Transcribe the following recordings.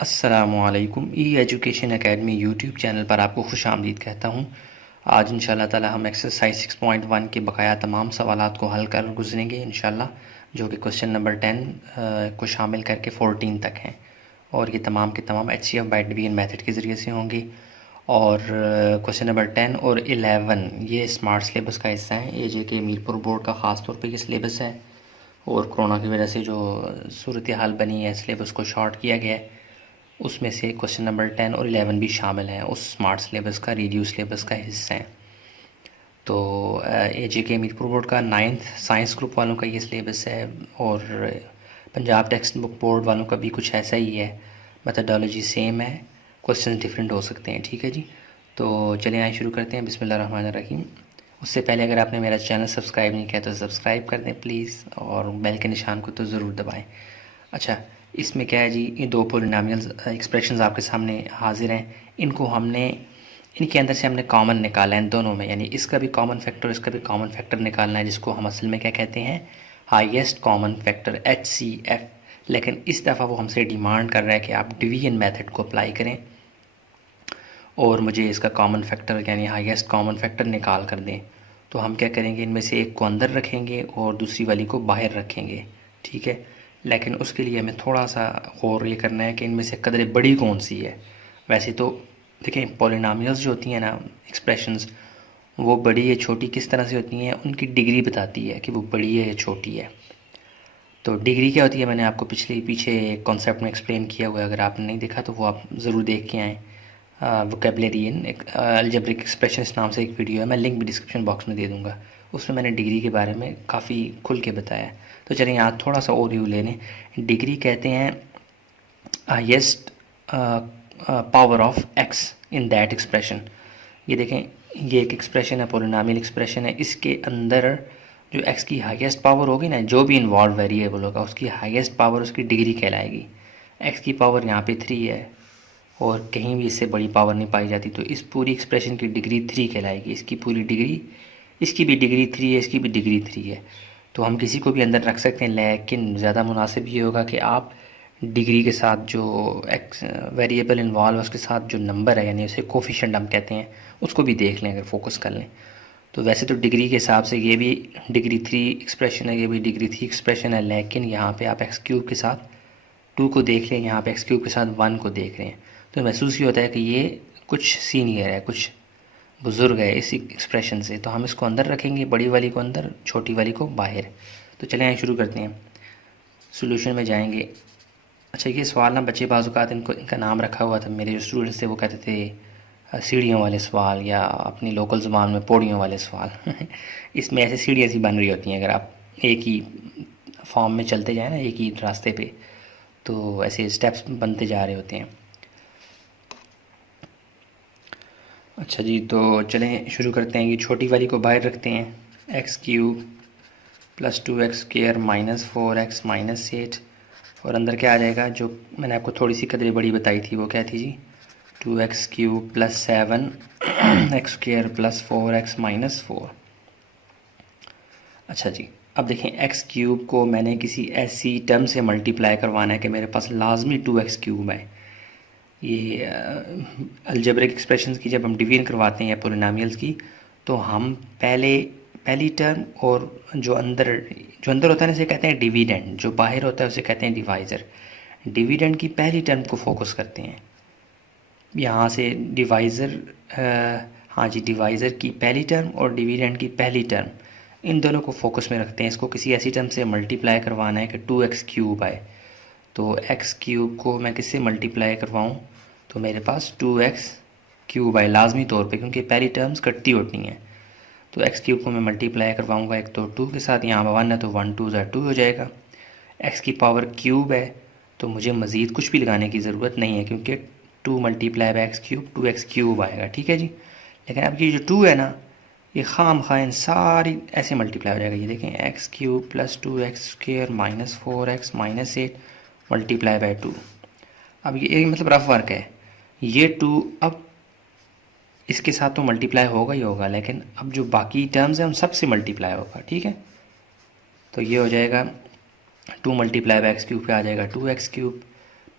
अस्सलामुअलैकुम। ई education academy YouTube channel पर आपको खुश आमदीद कहता हूँ। आज इंशाल्लाह ताला हम एक्सरसाइज 6.1 के बकाया तमाम सवालात को हल कर गुजरेंगे इंशाल्लाह, जो कि क्वेश्चन नंबर 10 को शामिल करके 14 तक हैं। और ये तमाम के तमाम HCF बाय डिवीजन मेथड के ज़रिए से होंगे। और क्वेश्चन नंबर 10 और 11 ये स्मार्ट सिलेबस का हिस्सा है। AJK मीरपुर बोर्ड का ख़ास तौर पर ये सिलेबस है, और कोरोना की वजह से जो सूरत हाल बनी है, सिलेबस को शॉर्ट किया गया है, उसमें से क्वेश्चन नंबर 10 और 11 भी शामिल हैं, उस स्मार्ट सिलेबस का रिड्यूस सिलेबस का हिस्सा है। तो AJK मीरपुर बोर्ड का 9th साइंस ग्रुप वालों का ये सिलेबस है, और पंजाब टेक्स्ट बुक बोर्ड वालों का भी कुछ ऐसा ही है। मेथडोलॉजी सेम है, क्वेश्चन डिफरेंट हो सकते हैं। ठीक है जी, तो चलिए आइए शुरू करते हैं। बिस्मिल्लाहिर्रहमानिर्रहीम। उससे पहले अगर आपने मेरा चैनल सब्सक्राइब नहीं किया तो सब्सक्राइब कर दें प्लीज़, और बेल के निशान को तो ज़रूर दबाएं। अच्छा, इसमें क्या है जी, ये दो पोलिनोमियल एक्सप्रेशंस आपके सामने हाजिर हैं। इनको हमने इनके अंदर से हमने कॉमन निकाला है इन दोनों में, यानी इसका भी कॉमन फैक्टर, इसका भी कॉमन फैक्टर निकालना है, जिसको हम असल में क्या कहते हैं, हाईएस्ट कॉमन फैक्टर HCF। लेकिन इस दफ़ा वो हमसे डिमांड कर रहा है कि आप डिवीजन मेथड को अप्लाई करें और मुझे इसका कॉमन फैक्टर यानी हाईएस्ट कॉमन फैक्टर निकाल कर दें। तो हम क्या करेंगे, इनमें से एक को अंदर रखेंगे और दूसरी वाली को बाहर रखेंगे। ठीक है, लेकिन उसके लिए हमें थोड़ा सा गौर ये करना है कि इनमें से कदर बड़ी कौन सी है। वैसे तो देखें, पॉलिनोमियल्स जो होती हैं ना, एक्सप्रेशंस, वो बड़ी या छोटी किस तरह से होती हैं, उनकी डिग्री बताती है कि वो बड़ी है या छोटी है। तो डिग्री क्या होती है, मैंने आपको पीछे कॉन्सेप्ट में एक्सप्लेन किया हुआ है। अगर आपने नहीं देखा तो वो आप ज़रूर देख के आएँ। वोकेबलरी इन अलजेब्रिक एक्सप्रेशंस नाम से एक वीडियो है, मैं लिंक भी डिस्क्रिप्शन बॉक्स में दे दूँगा। उसमें मैंने डिग्री के बारे में काफ़ी खुल के बताया। तो चलिए यहाँ थोड़ा सा ओवरव्यू ले लें। डिग्री कहते हैं highest power of x in that expression. ये देखें, ये एक एक्सप्रेशन है, पॉलिनोमियल एक्सप्रेशन है। इसके अंदर जो x की हाईएस्ट पावर होगी ना, जो भी इन्वॉल्व वेरिएबल होगा उसकी हाईएस्ट पावर उसकी डिग्री कहलाएगी। x की पावर यहाँ पे 3 है और कहीं भी इससे बड़ी पावर नहीं पाई जाती, तो इस पूरी एक्सप्रेशन की डिग्री 3 कहलाएगी। इसकी पूरी डिग्री, इसकी भी डिग्री 3 है, इसकी भी डिग्री 3 है। तो हम किसी को भी अंदर रख सकते हैं, लेकिन ज़्यादा मुनासिब ये होगा कि आप डिग्री के साथ जो एक्स वेरिएबल इन्वॉल्व है उसके साथ जो नंबर है, यानी उसे कोफिशिएंट हम कहते हैं, उसको भी देख लें, अगर फोकस कर लें। तो वैसे तो डिग्री के हिसाब से ये भी डिग्री 3 एक्सप्रेशन है, ये भी डिग्री 3 एक्सप्रेशन है, लेकिन यहाँ पे आप एक्स क्यूब के साथ 2 को देख लें, यहाँ पे एक्स क्यूब के साथ 1 को देख रहे हैं, तो महसूस ये होता है कि ये कुछ सीनियर है, कुछ बुज़ुर्ग है इसी एक्सप्रेशन से। तो हम इसको अंदर रखेंगे, बड़ी वाली को अंदर, छोटी वाली को बाहर। तो चलें आइए शुरू करते हैं, सोल्यूशन में जाएंगे। अच्छा, ये सवाल ना बच्चे बाज़ात इनका नाम रखा हुआ था, मेरे जो स्टूडेंट्स थे वो कहते थे सीढ़ियों वाले सवाल, या अपनी लोकल ज़ुबान में पौड़ियों वाले सवाल। इसमें ऐसे सीढ़ियाँ सी बन रही होती हैं, अगर आप एक ही फॉर्म में चलते जाएँ ना, एक ही रास्ते पे, तो ऐसे स्टेप्स बनते जा रहे होते हैं। अच्छा जी, तो चलें शुरू करते हैं। ये छोटी वाली को बाहर रखते हैं, x³ + 2x² - 4x - 8, और अंदर क्या आ जाएगा, जो मैंने आपको थोड़ी सी कदरें बड़ी बताई थी वो क्या थी जी, 2x³ + 7x² + 4x - 4। अच्छा जी, अब देखें, x³ को मैंने किसी ऐसी टर्म से मल्टीप्लाई करवाना है कि मेरे पास लाजमी 2x³ है। ये अलजेब्रिक एक्सप्रेशंस की जब हम डिवीजन करवाते हैं या पोलिनोमियल्स की, तो हम पहली टर्म और जो अंदर होता है ना, इसे कहते हैं डिविडेंड, जो बाहर होता है उसे कहते हैं डिवाइज़र। डिविडेंड की पहली टर्म को फोकस करते हैं, यहाँ से डिवाइज़र, हाँ जी, डिवाइज़र की पहली टर्म और डिविडेंड की पहली टर्म, इन दोनों को फोकस में रखते हैं। इसको किसी ऐसी टर्म से मल्टीप्लाई करवाना है कि 2x³ आए। तो x³ को मैं किससे मल्टीप्लाई करवाऊँ, तो मेरे पास 2x³ आए लाजमी तौर पे, क्योंकि पहली टर्म्स कटती होती हैं। तो x³ को मैं मल्टीप्लाई करवाऊँगा एक तो 2 के साथ, यहाँ 1 है तो 1 2 2 हो जाएगा। x की पावर क्यूब है, तो मुझे मज़ीद कुछ भी लगाने की ज़रूरत नहीं है, क्योंकि 2 × x³ 2x³ आएगा। ठीक है जी, लेकिन अब ये जो 2 है ना, ये खाम खा इन सारी ऐसे मल्टीप्लाई हो जाएगा। ये देखें, x³ + 2x² - 4x - 8 × 2। अब ये मतलब रफ वर्क है, ये 2 अब इसके साथ तो मल्टीप्लाई होगा ही होगा, लेकिन अब जो बाकी टर्म्स हैं उन सब से मल्टीप्लाई होगा। ठीक है, तो ये हो जाएगा 2 × x³ पे आ जाएगा 2x³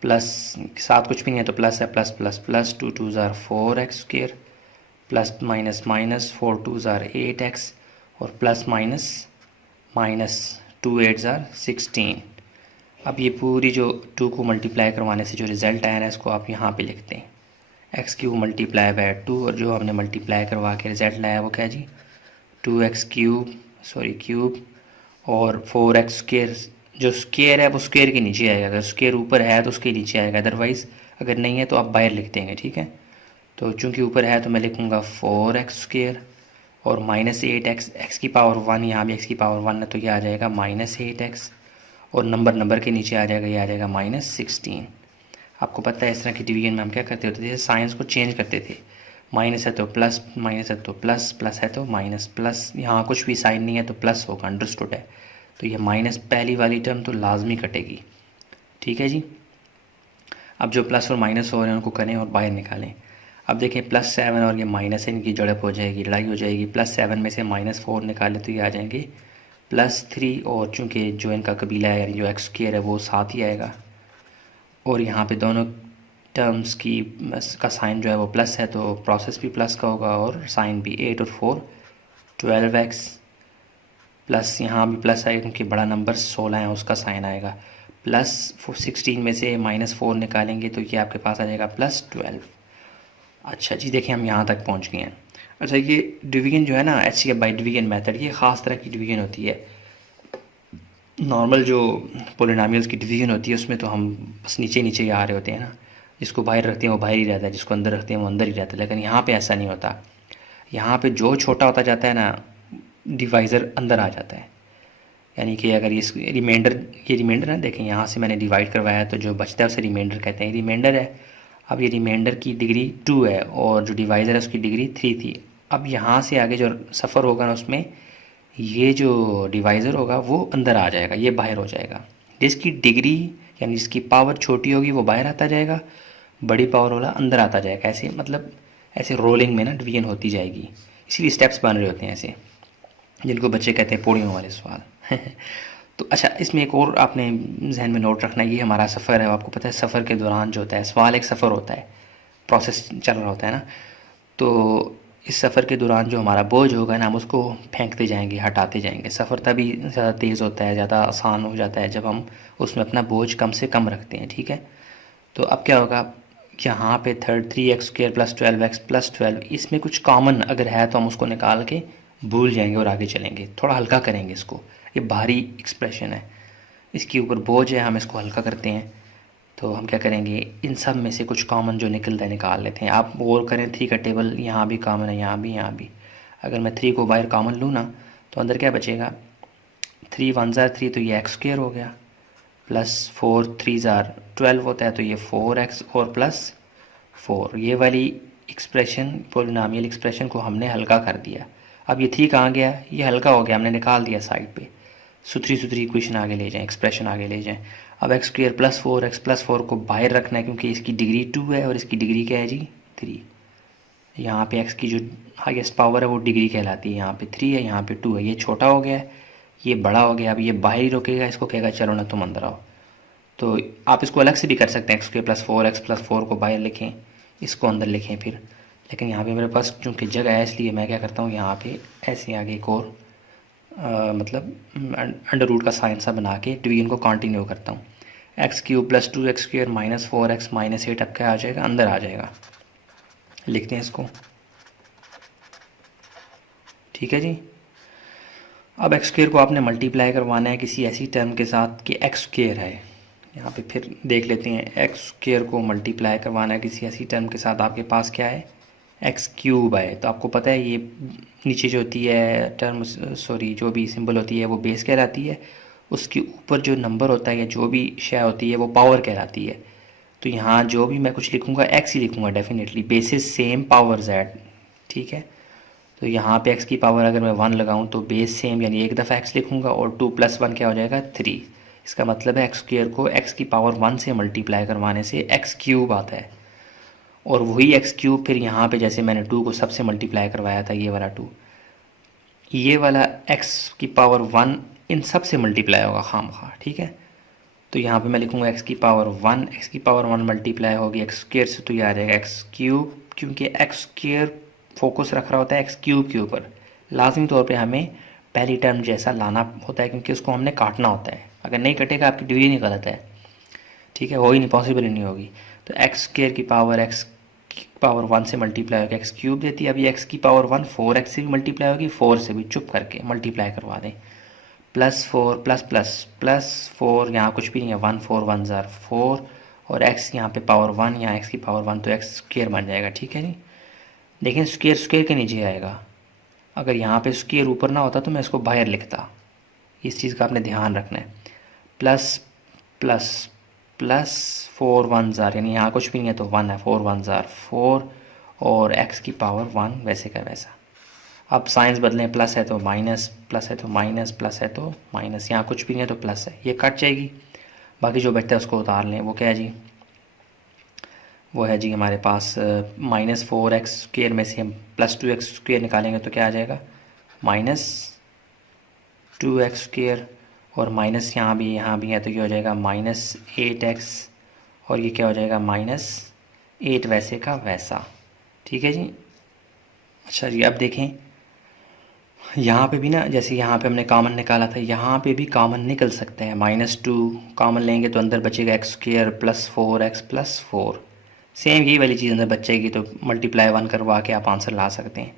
प्लस के साथ कुछ भी नहीं है तो प्लस है, प्लस प्लस प्लस, 2 2 ज़ार 4x², प्लस माइनस माइनस 4 2 ज़ार 8x, और प्लस माइनस माइनस 2 8 ज़ार 16। अब ये पूरी जो 2 को मल्टीप्लाई करवाने से जो रिज़ल्ट आया है इसको आप यहाँ पे लिखते हैं, x³ मल्टीप्लाई बाय 2, और जो हमने मल्टीप्लाई करवा के रिज़ल्ट लाया वो क्या जी, 2x³ क्यूब और 4x²। जो स्क्वायर है वो स्क्वायर के नीचे आएगा, अगर स्क्वायर ऊपर है तो उसके नीचे आएगा, अदरवाइज़ अगर नहीं है तो आप बाहर लिख देंगे, ठीक है। तो चूंकि ऊपर है तो मैं लिखूँगा 4x² और माइनस 8x, x की पावर 1, यहाँ भी x की पावर 1 है तो ये आ जाएगा -8x, और नंबर के नीचे आ जाएगा, ये आ जाएगा -16। आपको पता है इस तरह की डिवीजन में हम क्या करते होते थे, जैसे साइंस को चेंज करते थे, माइनस है तो प्लस, माइनस है तो प्लस, प्लस है तो माइनस, प्लस यहाँ कुछ भी साइन नहीं है तो प्लस होगा, अंडरस्टूड है। तो ये माइनस पहली वाली टर्म तो लाजमी कटेगी, ठीक है जी। अब जो प्लस और माइनस हो रहे हैं उनको करें और बाहर निकालें। अब देखें +7 और ये माइनस है, इनकी झड़प हो जाएगी, लड़ाई हो जाएगी। +7 में से -4 निकालें तो ये आ जाएंगे +3, और चूँकि जो इनका कबीला है यानी जो x² है वो साथ ही आएगा, और यहाँ पे दोनों टर्म्स की का साइन जो है वो प्लस है तो प्रोसेस भी प्लस का होगा और साइन भी। 8 और 4 12x, प्लस यहाँ भी प्लस आएगा क्योंकि बड़ा नंबर 16 है उसका साइन आएगा। +16 में से -4 निकालेंगे तो ये आपके पास आ जाएगा +12। अच्छा जी, देखें हम यहाँ तक पहुँच गए हैं। अच्छा, ये डिवीजन जो है ना HCF बाई डिवीजन मेथड, ये ख़ास तरह की डिवीजन होती है। नॉर्मल जो पोलिनोमियल्स की डिवीजन होती है उसमें तो हम बस नीचे नीचे ही आ रहे होते हैं ना, जिसको बाहर रखते हैं वो बाहर ही रहता है, जिसको अंदर रखते हैं वो अंदर ही रहता है। लेकिन यहाँ पे ऐसा नहीं होता, यहाँ पे जो छोटा होता जाता है ना डिवाइज़र अंदर आ जाता है। यानी कि अगर ये रिमाइंडर है, देखें यहाँ से मैंने डिवाइड करवाया तो जो बचता है उसे रिमाइंडर कहते हैं, रिमाइंडर है। अब ये रिमाइंडर की डिग्री 2 है और जो डिवाइज़र है उसकी डिग्री 3 थी। अब यहाँ से आगे जो सफ़र होगा ना उसमें ये जो डिवाइज़र होगा वो अंदर आ जाएगा, ये बाहर हो जाएगा। जिसकी डिग्री यानी जिसकी पावर छोटी होगी वो बाहर आता जाएगा, बड़ी पावर वाला अंदर आता जाएगा। ऐसे मतलब ऐसे रोलिंग में ना डिवीजन होती जाएगी, इसीलिए स्टेप्स बन रहे होते हैं ऐसे, जिनको बच्चे कहते हैं पौड़ियों वाले सवाल। तो अच्छा, इसमें एक और आपने जहन में नोट रखना, ये हमारा सफ़र है। आपको पता है सफ़र के दौरान जो होता है सवाल एक सफ़र होता है, प्रोसेस चल रहा होता है ना, तो इस सफ़र के दौरान जो हमारा बोझ होगा ना हम उसको फेंकते जाएंगे, हटाते जाएंगे। सफ़र तभी ज़्यादा तेज़ होता है, ज़्यादा आसान हो जाता है जब हम उसमें अपना बोझ कम से कम रखते हैं, ठीक है। तो अब क्या होगा, यहाँ पे 3x² + 12x + 12, इसमें कुछ कॉमन अगर है तो हम उसको निकाल के भूल जाएंगे और आगे चलेंगे, थोड़ा हल्का करेंगे इसको। ये भारी एक्सप्रेशन है, इसके ऊपर बोझ है, हम इसको हल्का करते हैं। तो हम क्या करेंगे, इन सब में से कुछ कॉमन जो निकलता है निकाल लेते हैं। आप गौर करें 3 का टेबल, यहाँ भी कॉमन है, यहाँ भी। अगर मैं 3 को बाहर कॉमन लूँ ना तो अंदर क्या बचेगा, 3 1 ज़ार 3 तो ये x² हो गया, +4 3 ज़ार 12 होता है तो ये 4x और +4। ये वाली एक्सप्रेशन पोलिनोमियल एक्सप्रेशन को हमने हल्का कर दिया। अब ये 3 कहाँ गया, ये हल्का हो गया, हमने निकाल दिया साइड पे। सुथरी इक्वेशन आगे ले जाएं, एक्सप्रेशन आगे ले जाएं। अब x² + 4x + 4 को बाहर रखना है क्योंकि इसकी डिग्री 2 है और इसकी डिग्री क्या है जी 3। यहाँ पे x की जो हाईएस्ट पावर है वो डिग्री कहलाती है, यहाँ पे 3 है, यहाँ पे 2 है। ये छोटा हो गया है, ये बड़ा हो गया। अब ये बाहर ही रुकेगा, इसको कहेगा चलो ना तुम अंदर आओ। तो आप इसको अलग से भी कर सकते हैं, x² + 4x + 4 को बाहर लिखें, इसको अंदर लिखें फिर। लेकिन यहाँ पे मेरे पास चूँकि जगह है इसलिए मैं क्या करता हूँ, यहाँ पे ऐसे आगे एक और मतलब अंडर रूट का साइन सा बना के डिवीजन को कंटिन्यू करता हूँ। x³ + 2x² - 4x - 8 अब क्या आ जाएगा, अंदर आ जाएगा। लिखते हैं इसको, ठीक है जी। अब x² को आपने मल्टीप्लाई करवाना है किसी ऐसी टर्म के साथ कि x² है। यहाँ पे फिर देख लेते हैं, x² को मल्टीप्लाई करवाना है किसी ऐसी टर्म के साथ, आपके पास क्या है x³ है। तो आपको पता है ये नीचे जो होती है टर्म जो भी सिंबल होती है वो बेस कहलाती है, उसके ऊपर जो नंबर होता है या जो भी शय होती है वो पावर कहलाती है। तो यहाँ जो भी मैं कुछ लिखूँगा x ही लिखूँगा definitely, basis same power z, ठीक है। तो यहाँ पे x की पावर अगर मैं 1 लगाऊँ तो बेस सेम यानी एक दफ़ा x लिखूँगा और 2 + 1 क्या हो जाएगा 3। इसका मतलब है x² को x की पावर 1 से मल्टीप्लाई करवाने से x³ आता है, और वही x³ फिर यहाँ पे जैसे मैंने 2 को सबसे मल्टीप्लाई करवाया था, ये वाला 2, ये वाला x की पावर 1 इन सब से मल्टीप्लाई होगा खामखा, ठीक है। तो यहाँ पे मैं लिखूँगा एक्स की पावर 1, एक्स की पावर 1 मल्टीप्लाई होगी एक्स स्क्र से, तो ये आ जाएगा एक्स क्यूब, क्योंकि एक्स स्क्र फोकस रख रहा होता है एक्स क्यूब के ऊपर। लाजमी तौर पे हमें पहली टर्म जैसा लाना होता है, क्योंकि उसको हमने काटना होता है। अगर नहीं कटेगा आपकी डिवीजन ही गलत है, ठीक है, हो ही नहीं, पॉसिबल ही नहीं होगी। तो एक्स स्क्र की पावर एक्स की पावर 1 से मल्टीप्लाई होगी एक्स क्यूब देती है। अभी एक्स की पावर 1 4x से भी मल्टीप्लाई होगी, 4 से भी चुप करके मल्टीप्लाई करवा दें। +4 प्लस प्लस +4, यहाँ कुछ भी नहीं है, 1 4 1 ज़ार 4, और x यहाँ पे पावर 1, यहाँ x की पावर 1, तो एक्स स्क्र बन जाएगा, ठीक है जी। लेकिन स्क्र स्क्र के नीचे आएगा, अगर यहाँ पे स्क्र ऊपर ना होता तो मैं इसको बाहर लिखता। इस चीज़ का आपने ध्यान रखना है। प्लस प्लस प्लस 4 1 ज़ार, यानी यहाँ कुछ भी नहीं है तो 1 है, 4 1 ज़ार 4, और x की पावर 1 वैसे का वैसा। अब साइंस बदलें, प्लस है तो माइनस, प्लस है तो माइनस, प्लस है तो माइनस, यहाँ कुछ भी नहीं है तो प्लस है, ये कट जाएगी। बाकी जो बचता है उसको उतार लें। वो क्या है जी, वो है जी हमारे पास -4x स्क्र में से हम +2x स्क्र निकालेंगे तो क्या आ जाएगा, -2x स्क्र, और माइनस यहाँ भी है तो ये हो जाएगा -8x, और ये क्या हो जाएगा -8 वैसे का वैसा, ठीक है जी। अच्छा जी, अब देखें यहाँ पे भी ना, जैसे यहाँ पे हमने कॉमन निकाला था, यहाँ पे भी कॉमन निकल सकते हैं। -2 कॉमन लेंगे तो अंदर बचेगा एक्स स्क्र +4x +4, सेम यही वाली चीज़ अंदर बचेगी, तो मल्टीप्लाई 1 करवा के आप आंसर ला सकते हैं।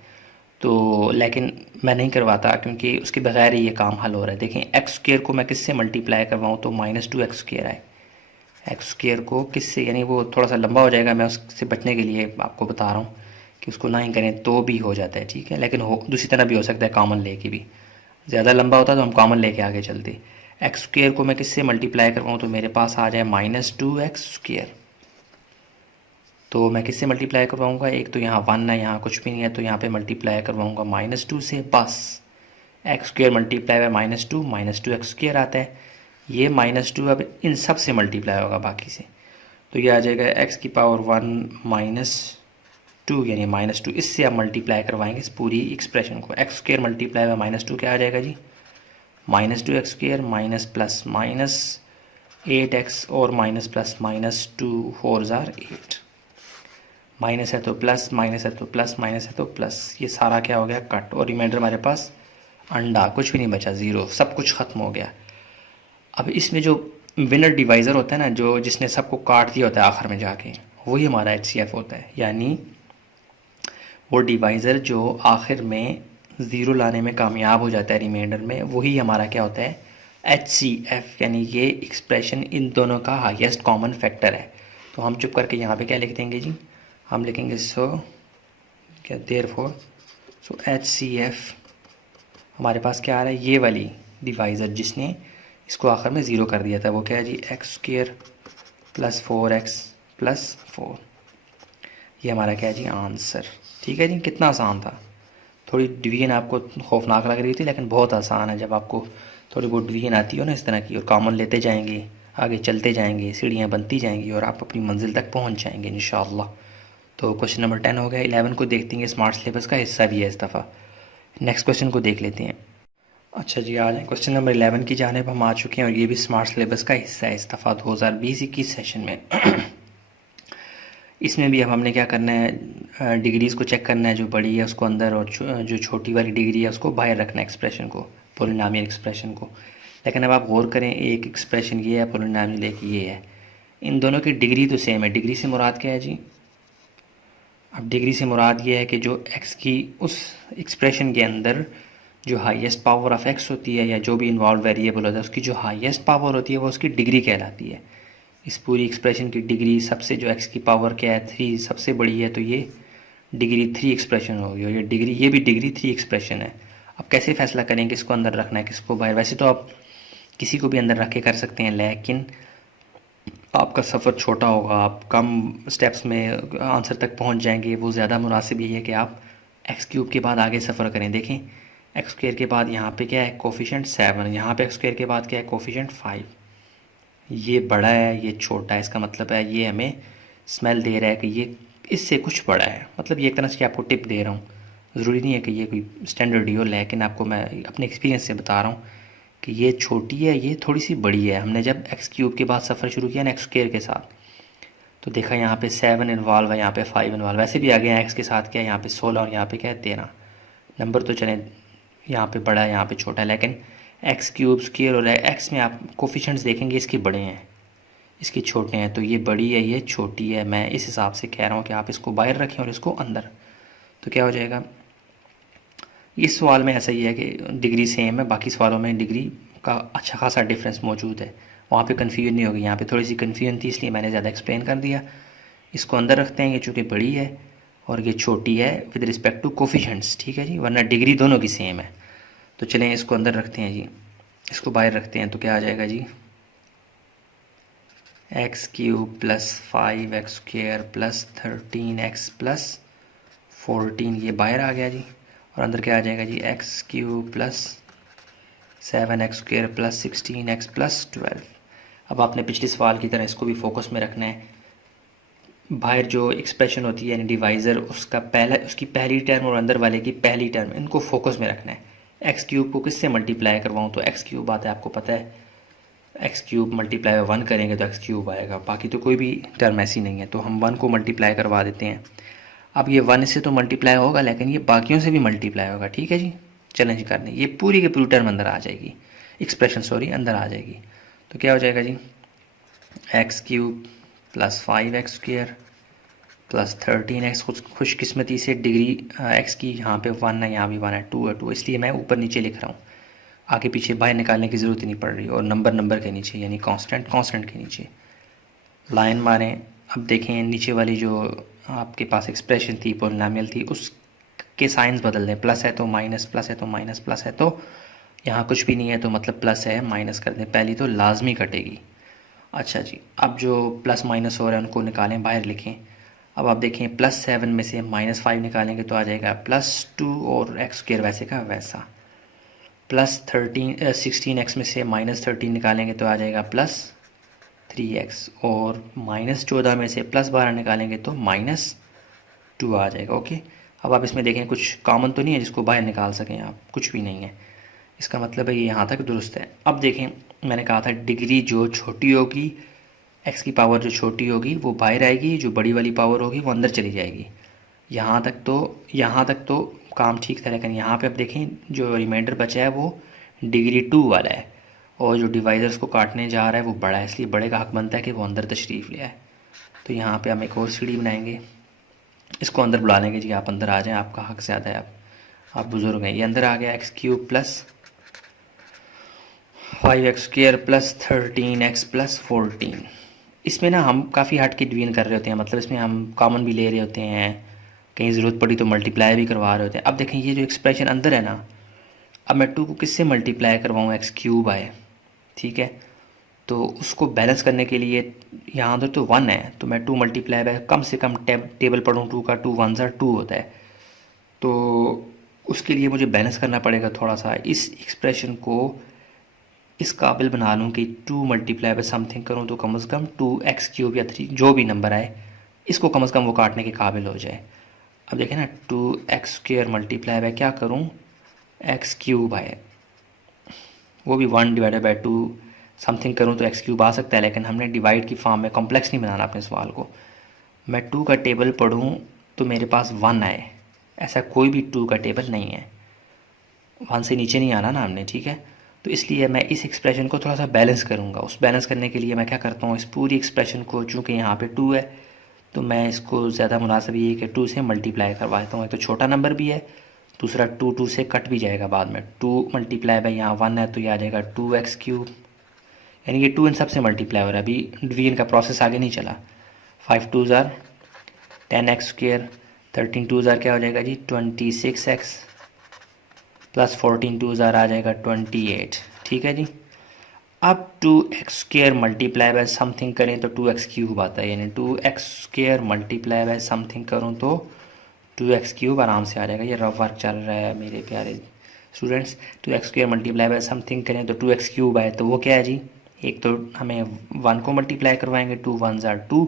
तो लेकिन मैं नहीं करवाता, क्योंकि उसके बगैर ही ये काम हल हो रहा है। देखें एक्स स्क्र को मैं किससे मल्टीप्लाई करवाऊँ तो -2x स्क्र आए। एक्स स्क्र को किससे, यानी वो थोड़ा सा लंबा हो जाएगा, मैं उससे बचने के लिए आपको बता रहा हूँ कि उसको ना ही करें तो भी हो जाता है, ठीक है। लेकिन हो दूसरी तरह भी हो सकता है, कॉमन लेके भी। ज़्यादा लंबा होता है तो हम कॉमन लेके आगे चलते। एक्स स्क्र को मैं किससे मल्टीप्लाई करवाऊँ तो मेरे पास आ जाए -2x स्क्र। तो मैं किससे मल्टीप्लाई करवाऊँगा, एक तो यहाँ 1 है, यहाँ कुछ भी नहीं है, तो यहाँ पे मल्टीप्लाई करवाऊँगा -2 से, बस x square multiply by -2 x square आता है। ये -2 अब इन सब से मल्टीप्लाई होगा बाकी से, तो ये आ जाएगा एक्स की पावर 1 -2, यानी -2, इससे आप मल्टीप्लाई करवाएंगे इस पूरी एक्सप्रेशन को। एक्स स्क्र मल्टीप्लाई बाय -2 क्या आ जाएगा जी, -2x square minus plus -8x, और माइनस प्लस -2 4 ज़ार 8, माइनस है तो प्लस, माइनस है तो प्लस, माइनस है तो प्लस, ये सारा क्या हो गया कट, और रिमाइंडर हमारे पास अंडा, कुछ भी नहीं बचा, ज़ीरो, सब कुछ ख़त्म हो गया। अब इसमें जो विनर डिवाइज़र होता है ना, जो जिसने सबको काट दिया होता है आखिर में जाके, वही हमारा HCF होता है। यानी वो डिवाइज़र जो आखिर में ज़ीरो लाने में कामयाब हो जाता है रिमाइंडर में, वही हमारा क्या होता है HCF, यानी ये एक्सप्रेशन इन दोनों का हाईएस्ट कॉमन फैक्टर है। तो हम चुप करके यहाँ पे क्या लिख देंगे जी, हम लिखेंगे देयरफॉर HCF हमारे पास क्या आ रहा है, ये वाली डिवाइज़र जिसने इसको आखिर में ज़ीरो कर दिया था, वो क्या है जी एक्स स्क्र +4x +4, ये हमारा क्या है जी आंसर, ठीक है जी। कितना आसान था, थोड़ी डिवीजन आपको खौफनाक लग रही थी, लेकिन बहुत आसान है। जब आपको थोड़ी बहुत डिवीजन आती हो ना इस तरह की, और कॉमन लेते जाएंगे, आगे चलते जाएंगे, सीढ़ियाँ बनती जाएंगी, और आप अपनी मंजिल तक पहुँच जाएंगे इंशाअल्लाह। तो क्वेश्चन नंबर 10 हो गया। 11 को देखते हैं, स्मार्ट सिलेबस का हिस्सा भी है इस दफ़ा। नेक्स्ट क्वेश्चन को देख लेते हैं। अच्छा जी, आ जाए क्वेश्चन नंबर 11 की जानिब हम आ चुके हैं, और ये भी स्मार्ट सिलेबस का हिस्सा है इस दफ़ा 2020-21 सेशन में। इसमें भी अब हमने क्या करना है, डिग्रीज़ को चेक करना है, जो बड़ी है उसको अंदर, और जो छोटी वाली डिग्री है उसको बाहर रखना है, एक्सप्रेशन को, पॉलिनॉमियल एक्सप्रेशन को। लेकिन अब आप गौर करें, एक एक्सप्रेशन ये है, पॉलिनॉमियल एक ये है, इन दोनों की डिग्री तो सेम है। डिग्री से मुराद क्या है जी, अब डिग्री से मुराद ये है कि जो एक्स की उस एक्सप्रेशन के अंदर जो हाईएस्ट पावर ऑफ एक्स होती है, या जो भी इन्वॉल्व वेरिएबल होता है, उसकी जो हाईएस्ट पावर होती है वो उसकी डिग्री कहलाती है। इस पूरी एक्सप्रेशन की डिग्री सबसे, जो एक्स की पावर क्या है 3 सबसे बड़ी है, तो ये डिग्री 3 एक्सप्रेशन होगी, और ये भी डिग्री 3 एक्सप्रेशन है। अब कैसे फैसला करें किसको अंदर रखना है किसको बाहर, वैसे तो आप किसी को भी अंदर रख के कर सकते हैं, लेकिन आपका सफ़र छोटा होगा, आप कम स्टेप्स में आंसर तक पहुंच जाएंगे। वो ज़्यादा मुनासिब ये है कि आप एक्स क्यूब के बाद आगे सफ़र करें। देखें एक्स स्क्र के बाद यहाँ पे क्या है कोफिशेंट 7, यहाँ पे एक्स स्क्र के बाद क्या है कोफिशेंट 5। ये बड़ा है, ये छोटा है, इसका मतलब है ये हमें स्मेल दे रहा है कि ये इससे कुछ बड़ा है। मतलब ये एक तरह से आपको टिप दे रहा हूँ, ज़रूरी नहीं है कि ये कोई स्टैंडर्ड ही हो, लेकिन आपको मैं अपने एक्सपीरियंस से बता रहा हूँ कि ये छोटी है, ये थोड़ी सी बड़ी है। हमने जब एक्स क्यूब के बाद सफ़र शुरू किया ना एक्स स्क्वायर के साथ, तो देखा यहाँ पे 7 इन्वॉल्व है, यहाँ पे 5 इन्वॉल्व, वैसे भी आ गया एक्स के साथ क्या है, यहाँ पे 16 और यहाँ पे क्या है 13 नंबर। तो चले यहाँ पे बड़ा है, यहाँ पे छोटा है, लेकिन एक्स क्यूब स्क्वायर और एक्स में आप कोफिशेंट्स देखेंगे इसके बड़े हैं, इसके छोटे हैं। तो ये बड़ी है, ये छोटी है। मैं इस हिसाब से कह रहा हूँ कि आप इसको बाहर रखें और इसको अंदर। तो क्या हो जाएगा, इस सवाल में ऐसा ही है कि डिग्री सेम है, बाकी सवालों में डिग्री का अच्छा खासा डिफरेंस मौजूद है। वहाँ पे कन्फ्यूजन नहीं होगी, यहाँ पे थोड़ी सी कन्फ्यूजन थी इसलिए मैंने ज़्यादा एक्सप्लेन कर दिया। इसको अंदर रखते हैं, ये चूँकि बड़ी है और ये छोटी है विद रिस्पेक्ट टू कोफिशेंट्स, ठीक है जी, वरना डिग्री दोनों की सेम है। तो चलें इसको अंदर रखते हैं जी, इसको बाहर रखते हैं। तो क्या आ जाएगा जी, x cube plus 5x square plus 13x plus 14, ये बाहर आ गया जी। और अंदर क्या आ जाएगा जी, x cube plus 7x square plus 16x plus 12। अब आपने पिछले सवाल की तरह इसको भी फोकस में रखना है। बाहर जो एक्सप्रेशन होती है यानी डिवाइज़र, उसका उसकी पहली टर्म और अंदर वाले की पहली टर्म, इनको फोकस में रखना है। एक्स क्यूब को किससे मल्टीप्लाई करवाऊँ, तो एक्स क्यूब आता है, आपको पता है एक्स क्यूब मल्टीप्लाई 1 करेंगे तो एक्स क्यूब आएगा, बाकी तो कोई भी टर्म ऐसी नहीं है। तो हम 1 को मल्टीप्लाई करवा देते हैं। अब ये 1 से तो मल्टीप्लाई होगा, लेकिन ये बाकियों से भी मल्टीप्लाई होगा, ठीक है जी। चैलेंज करने, ये पूरी की पूरी टर्म अंदर आ जाएगी, एक्सप्रेशन सॉरी अंदर आ जाएगी। तो क्या हो जाएगा जी, x cube plus 5x square plus 13x, खुशकिस्मती से डिग्री एक्स की यहाँ पे 1 है, यहाँ भी 1 है, 2 है, 2, इसलिए मैं ऊपर नीचे लिख रहा हूँ, आगे पीछे बाहर निकालने की ज़रूरत ही नहीं पड़ रही। और नंबर के नीचे यानी कांस्टेंट के नीचे लाइन मारें। अब देखें नीचे वाली जो आपके पास एक्सप्रेशन थी पॉलिनोमियल थी, उसके साइंस बदल दें, प्लस है तो माइनस, प्लस है तो माइनस, प्लस है तो यहाँ कुछ भी नहीं है तो मतलब प्लस है, माइनस कर दें, पहली तो लाजमी कटेगी। अच्छा जी, अब जो प्लस माइनस हो रहा है उनको निकालें, बाहर लिखें। अब आप देखें +7 में से -5 निकालेंगे तो आ जाएगा +2 और एक्स स्क्वायर वैसे का वैसा। +16x में से -13 निकालेंगे तो आ जाएगा +3x, और -14 में से +12 निकालेंगे तो -2 आ जाएगा। ओके, अब आप इसमें देखें कुछ कॉमन तो नहीं है जिसको बाहर निकाल सकें आप, कुछ भी नहीं है, इसका मतलब है ये यहाँ तक दुरुस्त है। अब देखें मैंने कहा था डिग्री जो छोटी होगी, एक्स की पावर जो छोटी होगी वो बाहर आएगी, जो बड़ी वाली पावर होगी वो अंदर चली जाएगी। यहाँ तक तो काम ठीक था, लेकिन यहाँ पे अब देखें जो रिमाइंडर बचा है वो डिग्री 2 वाला है, और जो डिवाइजर्स को काटने जा रहा है वो बड़ा है, इसलिए बड़े का हक बनता है कि वो अंदर तशरीफ़ ले आए। तो यहाँ पे हम एक और सीढ़ी बनाएंगे, इसको अंदर बुला लेंगे जी, आप अंदर आ जाएँ, आपका हक ज़्यादा है, आप बुज़ुर्ग हैं। ये अंदर आ गया x cube plus 5x square plus 13x plus 14। इसमें ना हम काफ़ी हट के डिवीजन कर रहे होते हैं, मतलब इसमें हम कॉमन भी ले रहे होते हैं, कहीं ज़रूरत पड़ी तो मल्टीप्लाई भी करवा रहे होते हैं। अब देखें ये जो एक्सप्रेशन अंदर है ना, अब मैं 2 को किससे मल्टीप्लाई करवाऊँ, एक्स क्यूब आए, ठीक है। तो उसको बैलेंस करने के लिए यहाँ अंदर तो 1 है, तो मैं 2 मल्टीप्लाई बाय कम से कम टेबल पढ़ूँ 2 का, 2 1 2 होता है, तो उसके लिए मुझे बैलेंस करना पड़ेगा थोड़ा सा। इस एक्सप्रेशन को इस काबिल बना लूँ कि 2 मल्टीप्लाई बाय समथिंग करूँ तो कम से कम 2x क्यूब या 3 जो भी नंबर आए, इसको कम से कम वो काटने के काबिल हो जाए। अब देखें ना 2x स्क्वायर मल्टीप्लाई बाय क्या करूँ, x क्यूब आए, वो भी 1 डिवाइडेड बाय 2 समथिंग करूँ तो x क्यूब आ सकता है, लेकिन हमने डिवाइड की फॉर्म में कॉम्प्लेक्स नहीं बनाना अपने सवाल को। मैं 2 का टेबल पढ़ूँ तो मेरे पास 1 आए, ऐसा कोई भी 2 का टेबल नहीं है, 1 से नीचे नहीं आना ना हमने, ठीक है। तो इसलिए मैं इस एक्सप्रेशन को थोड़ा सा बैलेंस करूँगा। उस बैलेंस करने के लिए मैं क्या करता हूँ, इस पूरी एक्सप्रेशन को, चूँकि यहाँ पे 2 है तो मैं इसको ज़्यादा मुनासिब ये कि 2 से मल्टीप्लाई करवा देता हूँ। तो छोटा नंबर भी है, दूसरा 2 से कट भी जाएगा बाद में। 2 मल्टीप्लाई बाई यहाँ 1 है तो ये आ जाएगा 2x क्यूब, यानी ये 2 इन सब से मल्टीप्लाई हो रहा है, अभी डिवीजन का प्रोसेस आगे नहीं चला। 5 2 ज़ार 10x स्क्वेयर, 13 2 ज़ार क्या हो जाएगा जी 26x, प्लस 14 2 ज़ार आ जाएगा 28, ठीक है जी। अब 2x square multiply by something करें तो 2x क्यूब आता है, यानी 2x square multiply by something करूँ तो 2x क्यूब आराम से आ जाएगा। ये रफ वर्क चल रहा है मेरे प्यारे students. 2x square multiply by something करें तो 2x क्यूब आए, तो वो क्या है जी, एक तो हमें 1 को मल्टीप्लाई करवाएंगे, 2 1 ज़ार 2,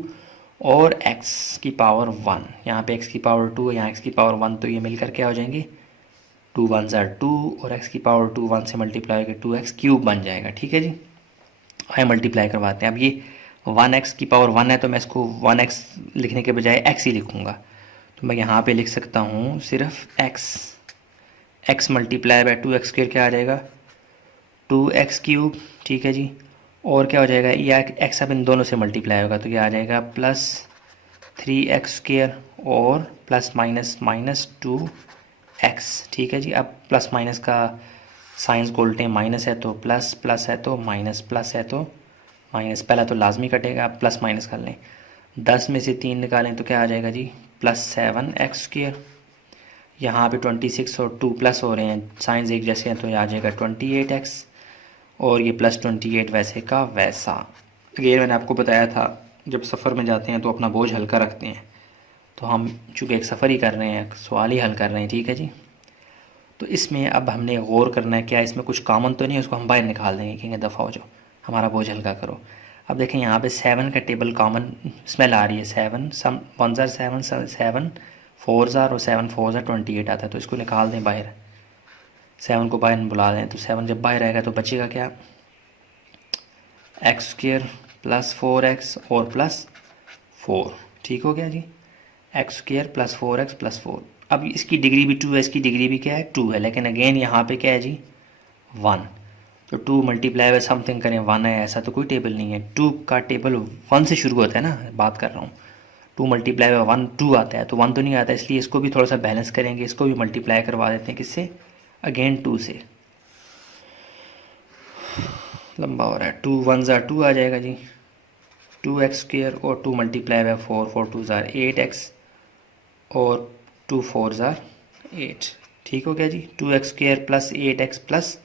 और x की पावर 1, यहाँ पे x की पावर 2 है, यहाँ x की पावर 1, तो ये मिलकर क्या हो जाएंगे 2 वन ज़ार 2 और x की पावर 2 1 से मल्टीप्लाई करके 2x क्यूब बन जाएगा। ठीक है जी, आए मल्टीप्लाई करवाते हैं। अब ये 1x की पावर 1 है तो मैं इसको 1x लिखने के बजाय x ही लिखूँगा। तो मैं यहाँ पे लिख सकता हूँ सिर्फ x multiply by 2x square क्या आ जाएगा 2x क्यूब। ठीक है जी, और क्या हो जाएगा या x अब इन दोनों से मल्टीप्लाई होगा तो क्या आ जाएगा प्लस 3x स्क्वायर और प्लस माइनस माइनस 2x। ठीक है जी, अब प्लस माइनस का साइंस को उल्टे, माइनस है तो प्लस, प्लस है तो माइनस, प्लस है तो माइनस, पहला तो लाजमी कटेगा, आप प्लस माइनस कर लें। 10 में से 3 निकालें तो क्या आ जाएगा जी प्लस 7x स्क्वायर। यहाँ पे 26 और 2 प्लस हो रहे हैं, साइंस एक जैसे हैं तो ये आ जाएगा 28x और ये प्लस 28 वैसे का वैसा। अगेन मैंने आपको बताया था जब सफ़र में जाते हैं तो अपना बोझ हल्का रखते हैं, तो हम चूँकि एक सफ़र ही कर रहे हैं, सवाल ही हल कर रहे हैं। ठीक है जी, तो इसमें अब हमने गौर करना है क्या इसमें कुछ कॉमन तो नहीं है, उसको हम बाहर निकाल देंगे, कहेंगे दफ़ा हो जाओ हमारा बोझ हल्का करो। अब देखें यहाँ पे 7 का टेबल कॉमन स्मेल आ रही है, 7 सम 1 ज़ार 7 7 4 ज़ार और 7 4 ज़ार 28 आता है, तो इसको निकाल दें बाहर, 7 को बाहर बुला दें। तो 7 जब बाहर आएगा तो बचेगा क्या x स्क्वायर प्लस 4x और प्लस 4। ठीक हो गया जी, x square plus 4x plus 4। अब इसकी डिग्री भी 2 है, इसकी डिग्री भी क्या है 2 है, लेकिन अगेन यहाँ पे क्या है जी 1, तो 2 मल्टीप्लाई बाय समथिंग करें 1 है, ऐसा तो कोई टेबल नहीं है। 2 का टेबल 1 से शुरू होता है ना, बात कर रहा हूँ 2 मल्टीप्लाई बाय 1 2 आता है, तो 1 तो नहीं आता, इसलिए इसको भी थोड़ा सा बैलेंस करेंगे, इसको भी मल्टीप्लाई करवा देते हैं किससे अगेन 2 से, लंबा हो रहा है। 2 1 ज़ार 2 आ जाएगा जी 2x स्क्वायर और 2 मल्टीप्लाई बाय 4 4 2 ज़ार 8x और 2 4 ज़ार 8। ठीक हो गया जी, 2x square plus 8x plus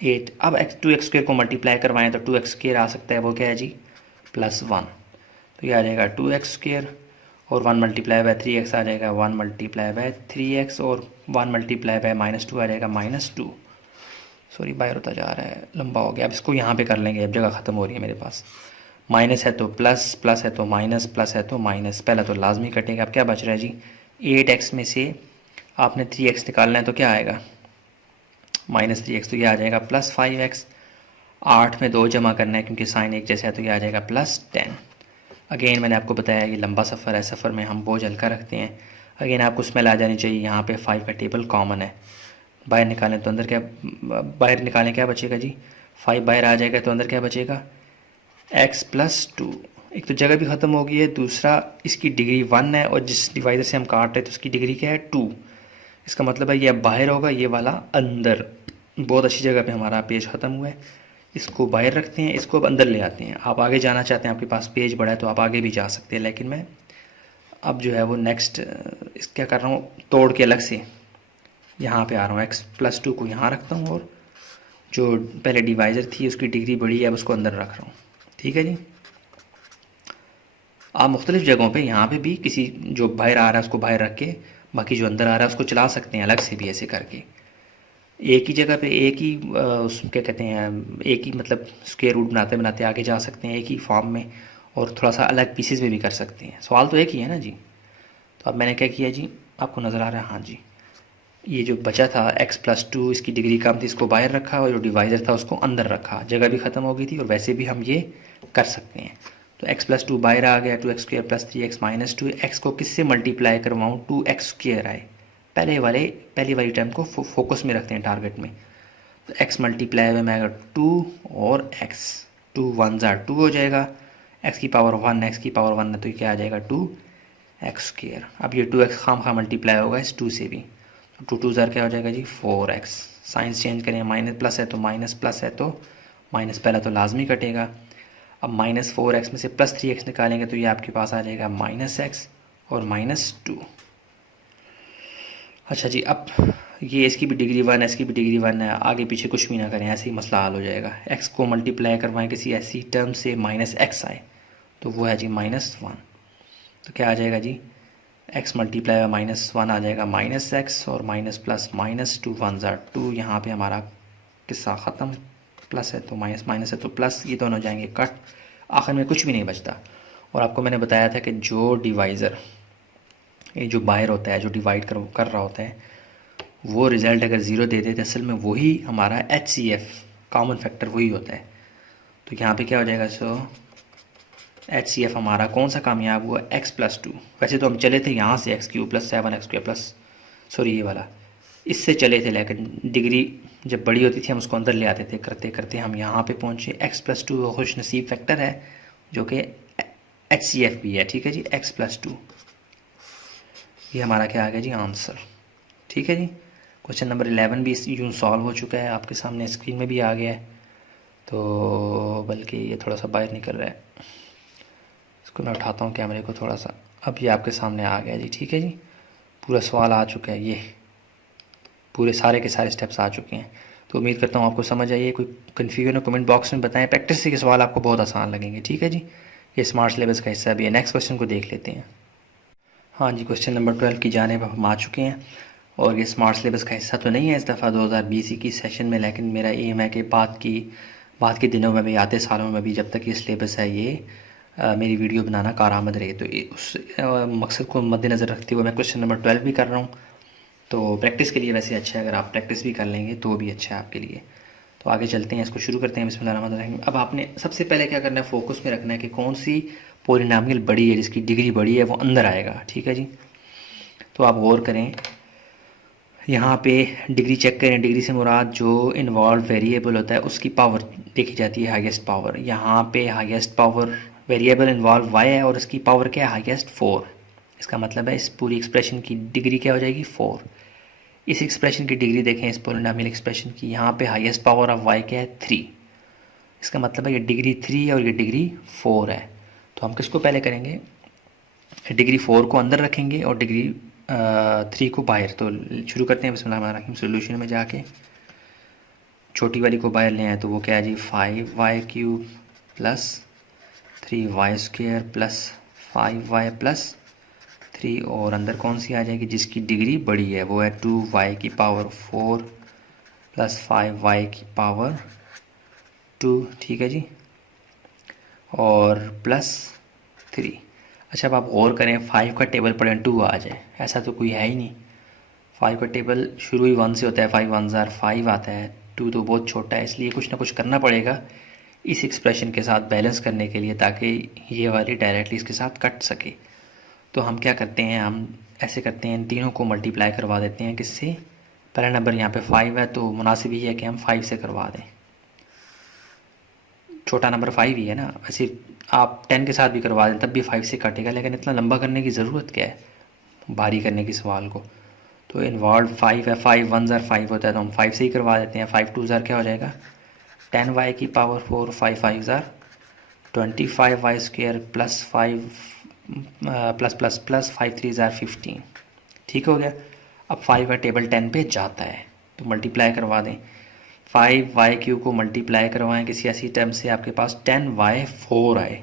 8। अब 2x स्क्वायर को मल्टीप्लाई करवाएं तो 2x स्क्वायर आ सकता है, वो क्या है जी प्लस 1, तो ये आ जाएगा 2x स्क्वायर और 1 मल्टीप्लाई बाय 3x आ जाएगा 1 मल्टीप्लाई बाय 3x और 1 मल्टीप्लाई बाय -2 आ जाएगा -2। सॉरी बाहर होता जा रहा है, लंबा हो गया। अब इसको यहाँ पे कर लेंगे, अब जगह ख़त्म हो रही है मेरे पास। माइनस है तो प्लस, प्लस है तो माइनस, प्लस है तो माइनस, पहला तो लाजमी कटेगा। अब क्या बच रहा है जी 8x में से आपने 3x निकालना है तो क्या आएगा -3x, तो ये आ जाएगा प्लस 5x। 8 में 2 जमा करना है क्योंकि साइन एक जैसा है, तो ये आ जाएगा प्लस 10। अगेन मैंने आपको बताया ये लंबा सफ़र है, सफ़र में हम बोझ हल्का रखते हैं। अगेन आपको स्मेल आ जानी चाहिए। यहाँ पे 5 का टेबल कॉमन है, बाहर निकालें तो अंदर क्या, बाहर निकालें क्या बचेगा जी 5 बाहर आ जाएगा तो अंदर क्या बचेगा x प्लस 2। एक तो जगह भी ख़त्म हो गई है, दूसरा इसकी डिग्री 1 है और जिस डिवाइडर से हम काट रहे हैं तो उसकी डिग्री क्या है 2। इसका मतलब है ये अब बाहर होगा, ये वाला अंदर। बहुत अच्छी जगह पे हमारा पेज ख़त्म हुआ है, इसको बाहर रखते हैं, इसको अब अंदर ले आते हैं। आप आगे जाना चाहते हैं, आपके पास पेज बड़ा है तो आप आगे भी जा सकते हैं, लेकिन मैं अब जो है वो नेक्स्ट इस क्या कर रहा हूँ तोड़ के अलग से यहाँ पे आ रहा हूँ। x प्लस 2 को यहाँ रखता हूँ और जो पहले डिवाइज़र थी उसकी डिग्री बड़ी है अब उसको अंदर रख रहा हूँ। ठीक है जी, आप मुख्तलिफ़ जगहों पे यहाँ पे भी किसी जो बाहर आ रहा है उसको बाहर रख के बाकी जो अंदर आ रहा है उसको चला सकते हैं अलग से भी, ऐसे करके एक ही जगह पे एक ही उस क्या कहते हैं एक ही मतलब स्क्वायर रूट बनाते बनाते आगे जा सकते हैं एक ही फॉर्म में, और थोड़ा सा अलग पीसेस में भी कर सकते हैं। सवाल तो एक ही है ना जी। तो अब मैंने क्या किया जी, आपको नज़र आ रहा है, हाँ जी, ये जो बचा था x प्लस 2 इसकी डिग्री कम थी, इसको बाहर रखा और जो डिवाइज़र था उसको अंदर रखा, जगह भी ख़त्म हो गई थी और वैसे भी हम ये कर सकते हैं। तो x प्लस 2 बाहर आ गया, 2x square plus 3x minus 2, x को किससे मल्टीप्लाई करवाऊँ 2x स्क्वायर आए, पहली वाली टर्म को फोकस में रखते हैं टारगेट में। तो x मल्टीप्लाई में आएगा 2 और x, 2 1 ज़ार 2 हो जाएगा, x की पावर 1 x की पावर 1 है तो ये क्या आ जाएगा 2x स्क्वायर। अब ये 2x खाम मल्टीप्लाई होगा इस 2 से भी, 2 2 ज़ार क्या हो जाएगा जी 4x। साइंस चेंज करें, माइनस प्लस है तो माइनस, प्लस है तो माइनस, पहला तो लाजमी कटेगा। अब -4x में से प्लस 3x निकालेंगे तो ये आपके पास आ जाएगा -x और -2। अच्छा जी, अब ये इसकी भी डिग्री 1 है, इसकी भी डिग्री 1 है, आगे पीछे कुछ भी ना करें, ऐसे ही मसला हल हो जाएगा। x को मल्टीप्लाई करवाएं किसी ऐसी टर्म से -x आए तो वो है जी -1, तो क्या आ जाएगा जी x मल्टीप्लाई बाय -1 आ जाएगा -x और माइनस प्लस -2 1 ज़ार 2। यहाँ पे हमारा किस्सा ख़त्म, प्लस है तो माइनस, माइनस है तो प्लस, ये दोनों जाएंगे कट, आखिर में कुछ भी नहीं बचता। और आपको मैंने बताया था कि जो डिवाइज़र ये जो बाहर होता है जो डिवाइड कर रहा होता है वो रिज़ल्ट अगर ज़ीरो दे देते असल में वही हमारा HCF कॉमन फैक्टर वही होता है। तो यहाँ पे क्या हो जाएगा, सो HCF हमारा कौन सा कामयाब हुआ, x+2। वैसे तो हम चले थे यहाँ से x³ + 7x² सॉरी ये वाला, इससे चले थे, लेकिन डिग्री जब बड़ी होती थी हम उसको अंदर ले आते थे, करते करते हम यहाँ पे पहुँचे। x+2 खुश नसीब फैक्टर है जो कि HCF भी है, ठीक है जी, x+2। ये हमारा क्या आ गया जी, आंसर। ठीक है जी, क्वेश्चन नंबर 11 भी यूँ सॉल्व हो चुका है, आपके सामने स्क्रीन में भी आ गया है। तो बल्कि ये थोड़ा सा बाहर निकल रहा है, इसको मैं उठाता हूँ कैमरे को थोड़ा सा। अब ये आपके सामने आ गया जी। ठीक है जी, पूरा सवाल आ चुका है, ये पूरे सारे के सारे स्टेप्स आ चुके हैं। तो उम्मीद करता हूँ आपको समझ आई है। कोई कन्फ्यूजन हो कमेंट बॉक्स में बताएं। प्रैक्टिस के सवाल आपको बहुत आसान लगेंगे। ठीक है जी, ये स्मार्ट सिलेबस का हिस्सा भी है। नेक्स्ट क्वेश्चन को देख लेते हैं। हाँ जी, क्वेश्चन नंबर 12 की जानिब हम आ चुके हैं, और ये स्मार्ट सिलेबस का हिस्सा तो नहीं है इस दफ़ा 2020 की सेशन में, लेकिन मेरा एम है कि बाद के दिनों में भी, आते सालों में भी, जब तक ये सिलेबस है ये मेरी वीडियो बनाना कारआमद रहे। तो उस मकसद को मद्देनज़र रखते हुए मैं क्वेश्चन नंबर 12 भी कर रहा हूँ। तो प्रैक्टिस के लिए वैसे अच्छा है, अगर आप प्रैक्टिस भी कर लेंगे तो भी अच्छा है आपके लिए। तो आगे चलते हैं, इसको शुरू करते हैं। बिस्मिल्लाहिर्रहमानिर्रहीम। अब आपने सबसे पहले क्या करना है, फोकस में रखना है कि कौन सी पॉलिनॉमियल बड़ी है, जिसकी डिग्री बड़ी है, वो अंदर आएगा। ठीक है जी, तो आप गौर करें, यहाँ पे डिग्री चेक करें। डिग्री से मुराद जो इन्वॉल्व वेरिएबल होता है उसकी पावर देखी जाती है, हाईएस्ट पावर। यहाँ पे highest power variable involve y है और इसकी पावर क्या है, हाईएस्ट 4। इसका मतलब है इस पूरी एक्सप्रेशन की डिग्री क्या हो जाएगी, 4। इस एक्सप्रेशन की डिग्री देखें, इस पॉलिनॉमियल एक्सप्रेशन की, यहाँ पे हाईएस्ट पावर ऑफ y क्या है, 3। इसका मतलब है ये डिग्री 3 है और ये डिग्री 4 है। तो हम किसको पहले करेंगे, डिग्री 4 को अंदर रखेंगे और डिग्री 3 को बाहर। तो शुरू करते हैं बिस्मिल्लाहिर्रहमानिर्रहीम। सोल्यूशन में जाके छोटी वाली को बाहर ले आए तो वो क्या है जी, 5y³ + 3y² + 5y + 3, और अंदर कौन सी आ जाएगी जिसकी डिग्री बड़ी है, वो है 2y⁴ + 5y⁴ ठीक है जी, और +3। अच्छा, अब आप गौर करें, 5 का टेबल पढ़ें 2 आ जाए, ऐसा तो कोई है ही नहीं। 5 का टेबल शुरू ही 1 से होता है, 5 1 * 5 आता है, 2 तो बहुत छोटा है, इसलिए कुछ ना कुछ करना पड़ेगा इस एक्सप्रेशन के साथ बैलेंस करने के लिए, ताकि ये वाली डायरेक्टली इसके साथ कट सके। तो हम क्या करते हैं, हम ऐसे करते हैं, इन तीनों को मल्टीप्लाई करवा देते हैं। किससे, पहला नंबर यहाँ पे 5 है तो मुनासिब ही है कि हम 5 से करवा दें, छोटा नंबर 5 ही है ना। वैसे आप 10 के साथ भी करवा दें तब भी 5 से काटेगा, लेकिन इतना लंबा करने की ज़रूरत क्या है, भारी करने की सवाल को। तो इन्वॉल्व 5 है, 5 1 * 5 होता है तो हम 5 से ही करवा देते हैं। 5 2 क्या हो जाएगा, 10y⁴ 5 5 25y² + 5 ++ 5 3 15। ठीक हो गया। अब 5 का टेबल 10 पे जाता है तो मल्टीप्लाई करवा दें। 5y³ को मल्टीप्लाई करवाएं किसी ऐसी टर्म से, आपके पास 10y⁴ आए,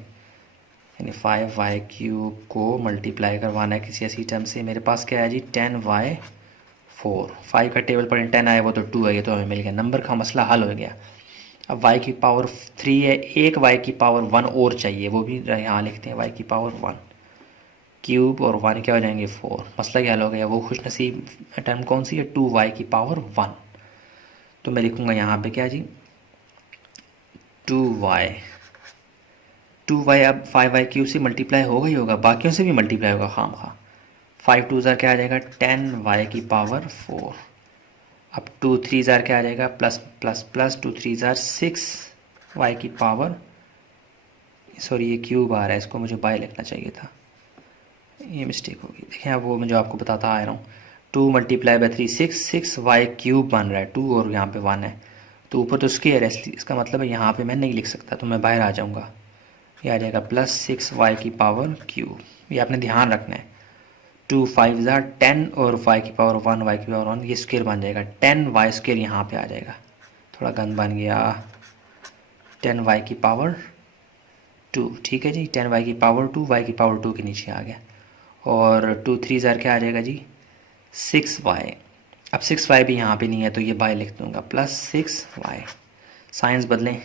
यानी 5y³ को मल्टीप्लाई करवाना है किसी ऐसी टर्म से। मेरे पास क्या है जी, 10y⁴। 5 का टेबल पर 10 आया, वो तो 2 है, ये तो हमें मिल गया, नंबर का मसला हल हो गया। अब y⁴ है, एक y⁴ और चाहिए, वो भी यहाँ लिखते हैं, y⁴ क्यूब और 1 क्या हो जाएंगे, 4। मसला क्या हल हो गया। वो खुश नसीब टर्म कौन सी है, 2y⁴ तो मैं लिखूँगा यहाँ पे क्या जी, 2y। अब 5y³ से मल्टीप्लाई होगा ही होगा, बाकियों से भी मल्टीप्लाई होगा खाम खा। 5 2 क्या आ जाएगा, 10y⁴। अब 2 3 क्या आ जाएगा, +++ 2 3 6y⁴, सॉरी ये क्यूब आ रहा है, इसको मुझे बाय लिखना चाहिए था, ये मिस्टेक होगी। देखें अब वो मैं जो आपको बताता आ रहा हूँ, 2 × 3 6y³ बन रहा है, 2 और यहाँ पे 1 है, तो ऊपर तो स्क्वायर है, इसका मतलब है यहाँ पे मैं नहीं लिख सकता, तो मैं बाहर आ जाऊँगा, ये आ जाएगा +6y⁴। ये आपने ध्यान रखना है। 2 5 10 और y⁴ ये स्क्वायर बन जाएगा, 10y² यहाँ पे आ जाएगा, थोड़ा गंद बन गया, 10y⁴ 2। ठीक है जी, 10y⁴ y⁴ के नीचे आ गया, और 2 3 क्या आ जाएगा जी, 6y। अब 6y भी यहाँ पे नहीं है तो ये बाय लिख दूँगा, +6y। साइंस बदलें,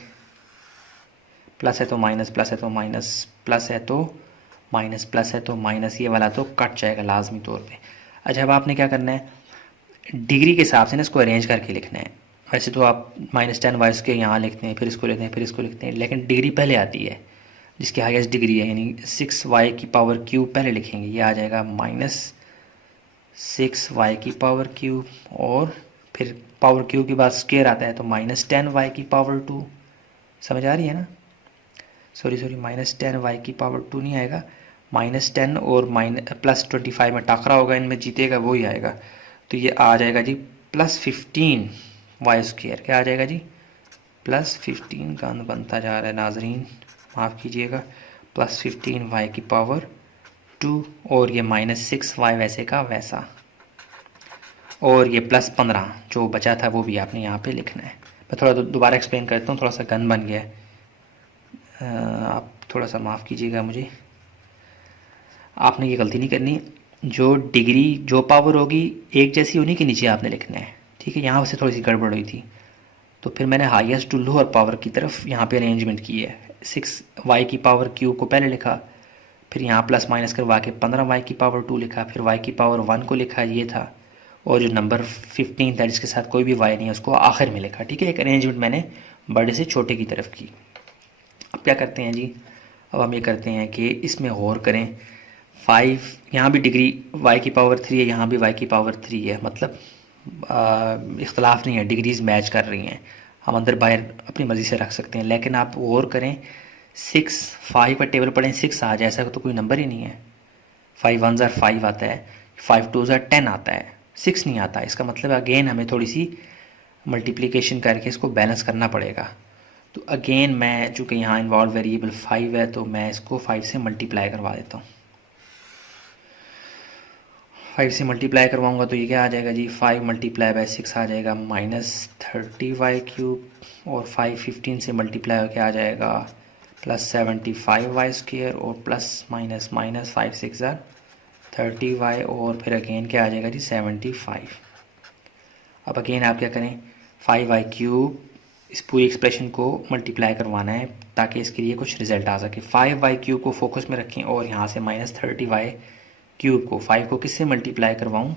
प्लस है तो माइनस, प्लस है तो माइनस, प्लस है तो माइनस, प्लस है तो माइनस, ये वाला तो कट जाएगा लाजमी तौर पे। अच्छा, अब आपने क्या करना है, डिग्री के हिसाब से ना इसको अरेंज करके लिखना है। वैसे तो आप -10 के यहाँ लिखते हैं, फिर इसको लिखते हैं, फिर इसको लिखते हैं, लेकिन डिग्री पहले आती है, जिसकी हाईएस्ट डिग्री है, यानी 6y³ पहले लिखेंगे। ये आ जाएगा -6y³, और फिर पावर क्यूब के बाद स्क्वायर आता है तो -10y²। समझ आ रही है ना? सॉरी -10y² नहीं आएगा, -10 और +25 में टाकरा होगा, इनमें जीतेगा वही आएगा। तो ये आ जाएगा जी +15y²। क्या आ जाएगा जी? +15 का अंत बनता जा रहा है नाजरीन, माफ़ कीजिएगा, +15y², और ये -6y वैसे का वैसा, और ये +15 जो बचा था वो भी आपने यहाँ पे लिखना है। मैं थोड़ा दोबारा एक्सप्लेन करता हूँ, थोड़ा सा गन बन गया है, आप थोड़ा सा माफ़ कीजिएगा मुझे। आपने ये गलती नहीं करनी, जो डिग्री जो पावर होगी एक जैसी उन्हीं के नीचे आपने लिखना है, ठीक है? यहाँ से थोड़ी सी गड़बड़ हुई थी, तो फिर मैंने हाईएस्ट टू लोअर पावर की तरफ यहाँ पे अरेंजमेंट की है। 6y³ को पहले लिखा, फिर यहाँ प्लस माइनस करवा के 15y² लिखा, फिर y⁻1 को लिखा, ये था, और जो नंबर 15 था जिसके साथ कोई भी y नहीं है उसको आखिर में लिखा, ठीक है? एक अरेंजमेंट मैंने बड़े से छोटे की तरफ की। अब क्या करते हैं जी? अब हम ये करते हैं कि इसमें गौर करें, 5 यहाँ भी डिग्री y³ है, यहाँ भी y³ है, मतलब इख्तलाफ नहीं है, डिग्रीज मैच कर रही हैं, हम अंदर बाहर अपनी मर्ज़ी से रख सकते हैं। लेकिन आप गौर करें, 5 का टेबल पढ़ें, 6 आ जाए, ऐसा तो कोई नंबर ही नहीं है। 5 1 ज़ार 5 आता है, 5 2 ज़ार 10 आता है, 6 नहीं आता। इसका मतलब अगेन हमें थोड़ी सी मल्टीप्लिकेशन करके इसको बैलेंस करना पड़ेगा। तो अगेन मैं, चूँकि यहाँ इन्वॉल्व वेरिएबल 5 है, तो मैं इसको 5 से मल्टीप्लाई करवा देता हूँ। 5 से मल्टीप्लाई करवाऊँगा तो ये क्या आ जाएगा जी? 5 × 6 आ जाएगा -30y³, और 5 15 से मल्टीप्लाई होकर आ जाएगा +75y², और प्लस माइनस माइनस 5 6 ज़ार 30y, और फिर अगेन क्या आ जाएगा जी? 75। अब अगेन आप क्या करें, 5y³ इस पूरी एक्सप्रेशन को मल्टीप्लाई करवाना है ताकि इसके लिए कुछ रिजल्ट आ सके। 5y³ को फोकस में रखें, और यहाँ से -30y³ को, 5 को किससे मल्टीप्लाई करवाऊँ?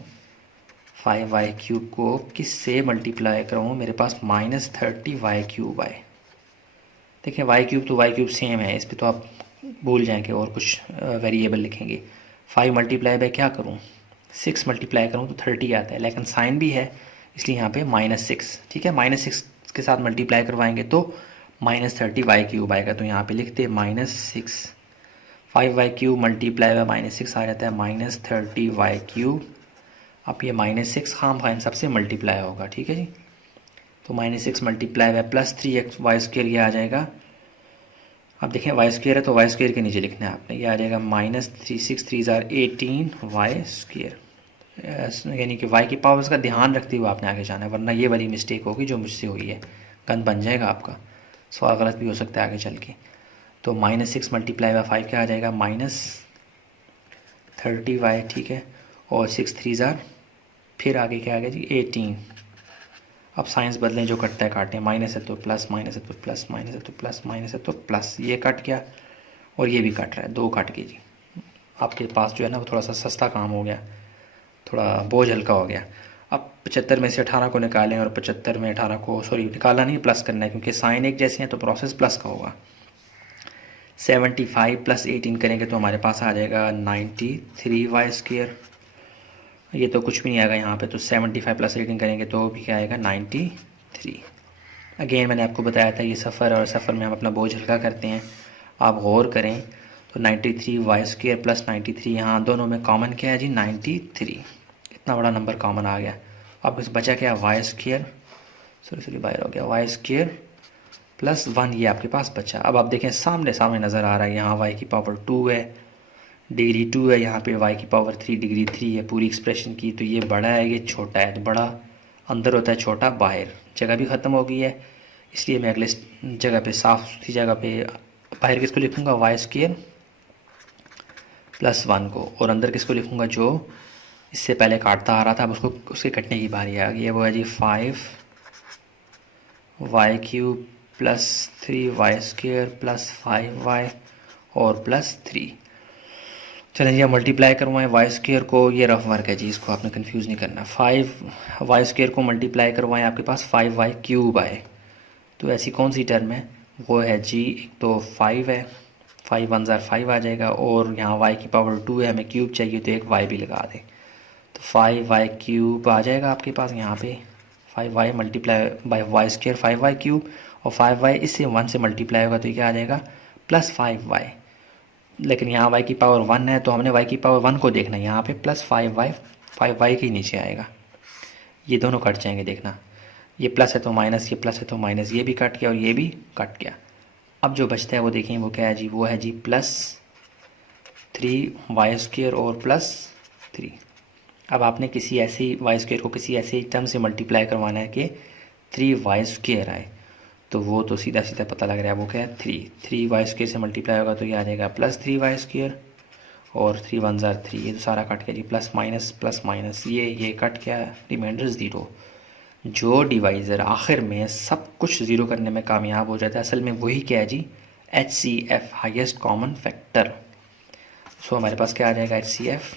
5y³ को किससे मल्टीप्लाई करवाऊँ? मेरे पास -30y³ है। देखिए y³ तो y³ सेम है, इस पर तो आप भूल जाएंगे और कुछ वेरिएबल लिखेंगे। 5 × क्या करूँ? 6 मल्टीप्लाई करूँ तो 30 आता है, लेकिन साइन भी है इसलिए यहाँ पे -6, ठीक है? -6 के साथ मल्टीप्लाई करवाएंगे तो -30y³ आएगा, तो यहाँ पे लिखते -6। 5y³ मल्टीप्लाई बाय -6 आ जाता है -30y³। अब ये -6 खाम खान सबसे मल्टीप्लाई होगा, ठीक है जी? तो -6 मल्टीप्लाई बाय +3y² ये आ जाएगा। अब देखें y² है तो y² के नीचे लिखना है आपने, ये आ जाएगा -3 6 3 ज़ार 18y², यानी कि y की पावर्स का ध्यान रखते हुए आपने आगे जाना है, वरना ये वाली मिस्टेक होगी जो मुझसे हुई है, गन बन जाएगा आपका, सवाल गलत भी हो सकता है आगे चल के। तो -6 मल्टीप्लाई बाय 5 क्या आ जाएगा? -30y, ठीक है? और 6 3 ज़ार, फिर आगे क्या आ गया जी? 18। अब साइंस बदलें, जो कटता है काटें, माइनस है तो प्लस, माइनस है तो प्लस, माइनस है तो प्लस, माइनस है तो प्लस, ये कट गया और ये भी कट रहा है, 2 कट गए जी। आपके पास जो है ना वो थोड़ा सा सस्ता काम हो गया, थोड़ा बोझ हल्का हो गया। अब 75 में से 18 को निकालें, और 75 में 18 को, सॉरी निकालना नहीं, प्लस करना है, क्योंकि साइन एक जैसे हैं तो प्रोसेस प्लस का होगा। 75 + 18 करेंगे तो हमारे पास आ जाएगा 93y²। ये तो कुछ भी नहीं आएगा यहाँ पे, तो 75 + 18 करेंगे तो भी क्या आएगा? 93। अगेन मैंने आपको बताया था ये सफ़र, और सफ़र में हम अपना बोझ हल्का करते हैं। आप गौर करें तो 93y² + 93, यहाँ दोनों में कॉमन क्या है जी? 93। इतना बड़ा नंबर कॉमन आ गया। अब कुछ बचा क्या? y², सॉरी बाहर हो गया, y² + 1 ये आपके पास बचा। अब आप देखें सामने सामने नज़र आ रहा है, यहाँ y² है, डिग्री 2 है, यहाँ पे y³ डिग्री 3 है पूरी एक्सप्रेशन की। तो ये बड़ा है, ये छोटा है, तो बड़ा अंदर होता है, छोटा बाहर। जगह भी ख़त्म हो गई है, इसलिए मैं अगले जगह पे, साफ सुथरी जगह पे बाहर किसको लिखूँगा? y² + 1 को, और अंदर किसको लिखूँगा? जो इससे पहले काटता आ रहा था, अब उसको, उसके कटने की बारी आ गई है, वो है जी 5y³ + 3y² + 5y और +3। चलें जी, अब मल्टीप्लाई करवाएं वाई स्क्र को, ये रफ वर्क है जी, इसको आपने कंफ्यूज नहीं करना। 5 y² को मल्टीप्लाई करवाएं, आपके पास 5y³ आए। तो ऐसी कौन सी टर्म है, वो है जी, एक तो 5 है, 5 1 ज़ार 5 आ जाएगा, और यहाँ y⁻2 है, हमें क्यूब चाहिए तो एक y भी लगा दें, तो 5y³ आ जाएगा आपके पास यहाँ पे। 5y multiply by y² 5y³, और 5y इससे 1 से मल्टीप्लाई होगा तो ये क्या आ जाएगा, प्लस 5y। लेकिन यहाँ y⁻1 है तो हमने y⁻1 को देखना है, यहाँ पे प्लस 5y के नीचे आएगा, ये दोनों कट जाएंगे देखना, ये प्लस है तो माइनस, ये प्लस है तो माइनस, ये भी कट गया और ये भी कट गया। अब जो बचता है वो देखें, वो क्या है जी, वो है जी प्लस 3y² और प्लस 3। अब आपने किसी ऐसी y² को किसी ऐसे टर्म से मल्टीप्लाई करवाना है कि 3y² आए, तो वो तो सीधा सीधा पता लग रहा है, वो क्या है 3y² से मल्टीप्लाई होगा तो ये आ जाएगा प्लस 3y², और 3 1 ज़ार 3, ये तो सारा कट गया जी, प्लस माइनस, ये कट गया, रिमाइंडर 0। जो डिवाइज़र आखिर में सब कुछ ज़ीरो करने में कामयाब हो जाता है, असल में वही क्या है जी, HCF हाईएस्ट कॉमन फैक्टर। सो हमारे पास क्या आ जाएगा, HCF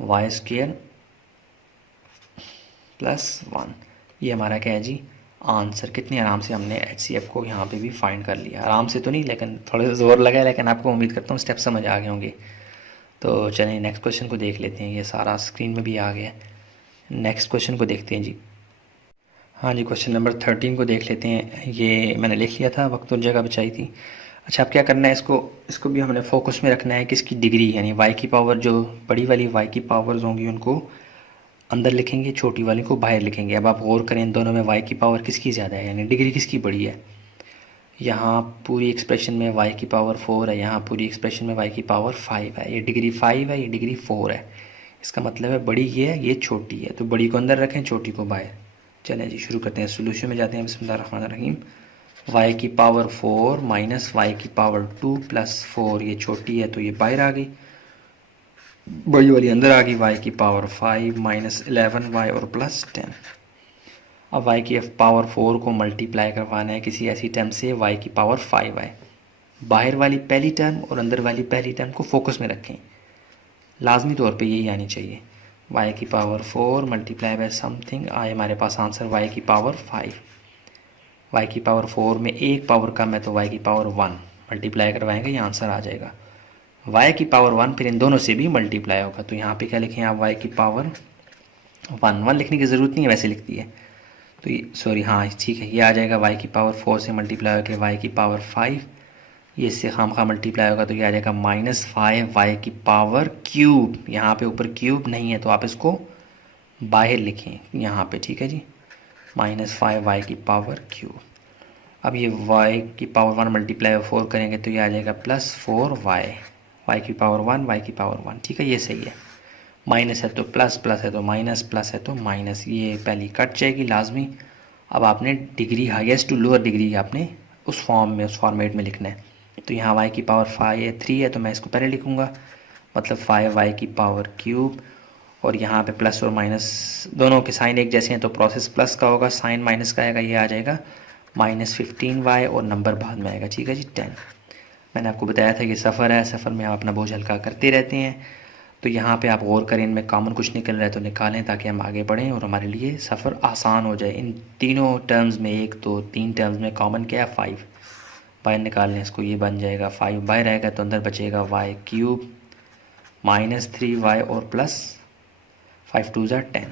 y² प्लस 1, ये हमारा क्या है जी आंसर। कितनी आराम से हमने HCF को यहाँ पे भी फाइंड कर लिया, आराम से तो नहीं लेकिन थोड़ा सा ज़ोर लगा है, लेकिन आपको उम्मीद करता हूँ स्टेप समझ आ गए होंगे। तो चलिए नेक्स्ट क्वेश्चन को देख लेते हैं, ये सारा स्क्रीन में भी आ गया है। नेक्स्ट क्वेश्चन को देखते हैं जी। हाँ जी, क्वेश्चन नंबर 13 को देख लेते हैं, ये मैंने लिख लिया था, वक्त और जगह बचाई थी। अच्छा, अब क्या करना है, इसको भी हमने फोकस में रखना है कि इसकी डिग्री, यानी y की पावर, जो बड़ी वाली y की पावर्स होंगी उनको अंदर लिखेंगे, छोटी वाली को बाहर लिखेंगे। अब आप गौर करें, इन दोनों में y की पावर किसकी ज़्यादा है, यानी डिग्री किसकी बड़ी है। यहाँ पूरी एक्सप्रेशन में y की पावर 4 है, यहाँ पूरी एक्सप्रेशन में y की पावर 5 है, ये डिग्री 5 है, ये डिग्री 4 है। इसका मतलब है बड़ी ये है, ये छोटी है, तो बड़ी को अंदर रखें, छोटी को बाहर। चलें जी, शुरू करते हैं, सोल्यूशन में जाते हैं। बिस्मिल्लाहिर्रहमानिर्रहीम। y की पावर 4 माइनस y की पावर 2 प्लस 4, ये छोटी है तो ये बाहर आ गई, बड़ी वाली अंदर आ गई। y की पावर 5 माइनस 11y और प्लस 10। अब y की पावर 4 को मल्टीप्लाई करवाना है किसी ऐसी टर्म से y की पावर 5 आए। बाहर वाली पहली टर्म और अंदर वाली पहली टर्म को फोकस में रखें, लाजमी तौर पे यही आनी चाहिए। y की पावर 4 मल्टीप्लाई बाय समथिंग, आए हमारे पास आंसर y की पावर 5। y की पावर 4 में एक पावर कम है तो y की पावर 1 मल्टीप्लाई करवाएंगे, ये आंसर आ जाएगा। y की पावर 1 फिर इन दोनों से भी मल्टीप्लाई होगा, तो यहाँ पे क्या लिखें आप, y की पावर 1 लिखने की ज़रूरत नहीं है, वैसे लिखती है तो ये, सॉरी हाँ ठीक है, ये आ जाएगा y की पावर 4 से मल्टीप्लाई होकर y की पावर 5, ये इससे खामखा मल्टीप्लाई होगा तो ये आ जाएगा -5 y की पावर क्यूब। यहाँ पे ऊपर क्यूब नहीं है तो आप इसको बाहर लिखें यहाँ पे, ठीक है जी, -5 y की पावर क्यूब। अब ये y की पावर 1 मल्टीप्लाई 4 करेंगे तो ये आ जाएगा +4y, y की पावर 1 y की पावर 1, ठीक है, ये सही है। माइनस है तो प्लस, प्लस है तो माइनस, प्लस है तो माइनस, ये पहली कट जाएगी लाजमी। अब आपने degree highest to lower degree आपने उस फॉर्म में, उस फॉर्मेट में लिखना है। तो यहाँ y की पावर 3 है तो मैं इसको पहले लिखूँगा, मतलब 5y की पावर क्यूब, और यहाँ पे प्लस और माइनस दोनों के साइन एक जैसे हैं तो प्रोसेस प्लस का होगा, साइन माइनस का आएगा, ये आ जाएगा -15y और नंबर बाद में आएगा, ठीक है जी 10। मैंने आपको बताया था कि सफ़र है, सफ़र में आप अपना बोझ हल्का करते रहते हैं, तो यहाँ पे आप गौर करें, इनमें कॉमन कुछ निकल रहा है तो निकालें ताकि हम आगे बढ़ें और हमारे लिए सफ़र आसान हो जाए। इन तीनों टर्म्स में, एक तो 3 टर्म्स में कॉमन क्या है, 5 बाहर निकाल लें इसको, ये बन जाएगा 5 बाहर आएगा तो अंदर बचेगा y क्यूब -3y और प्लस 5 2 ज़ा 10।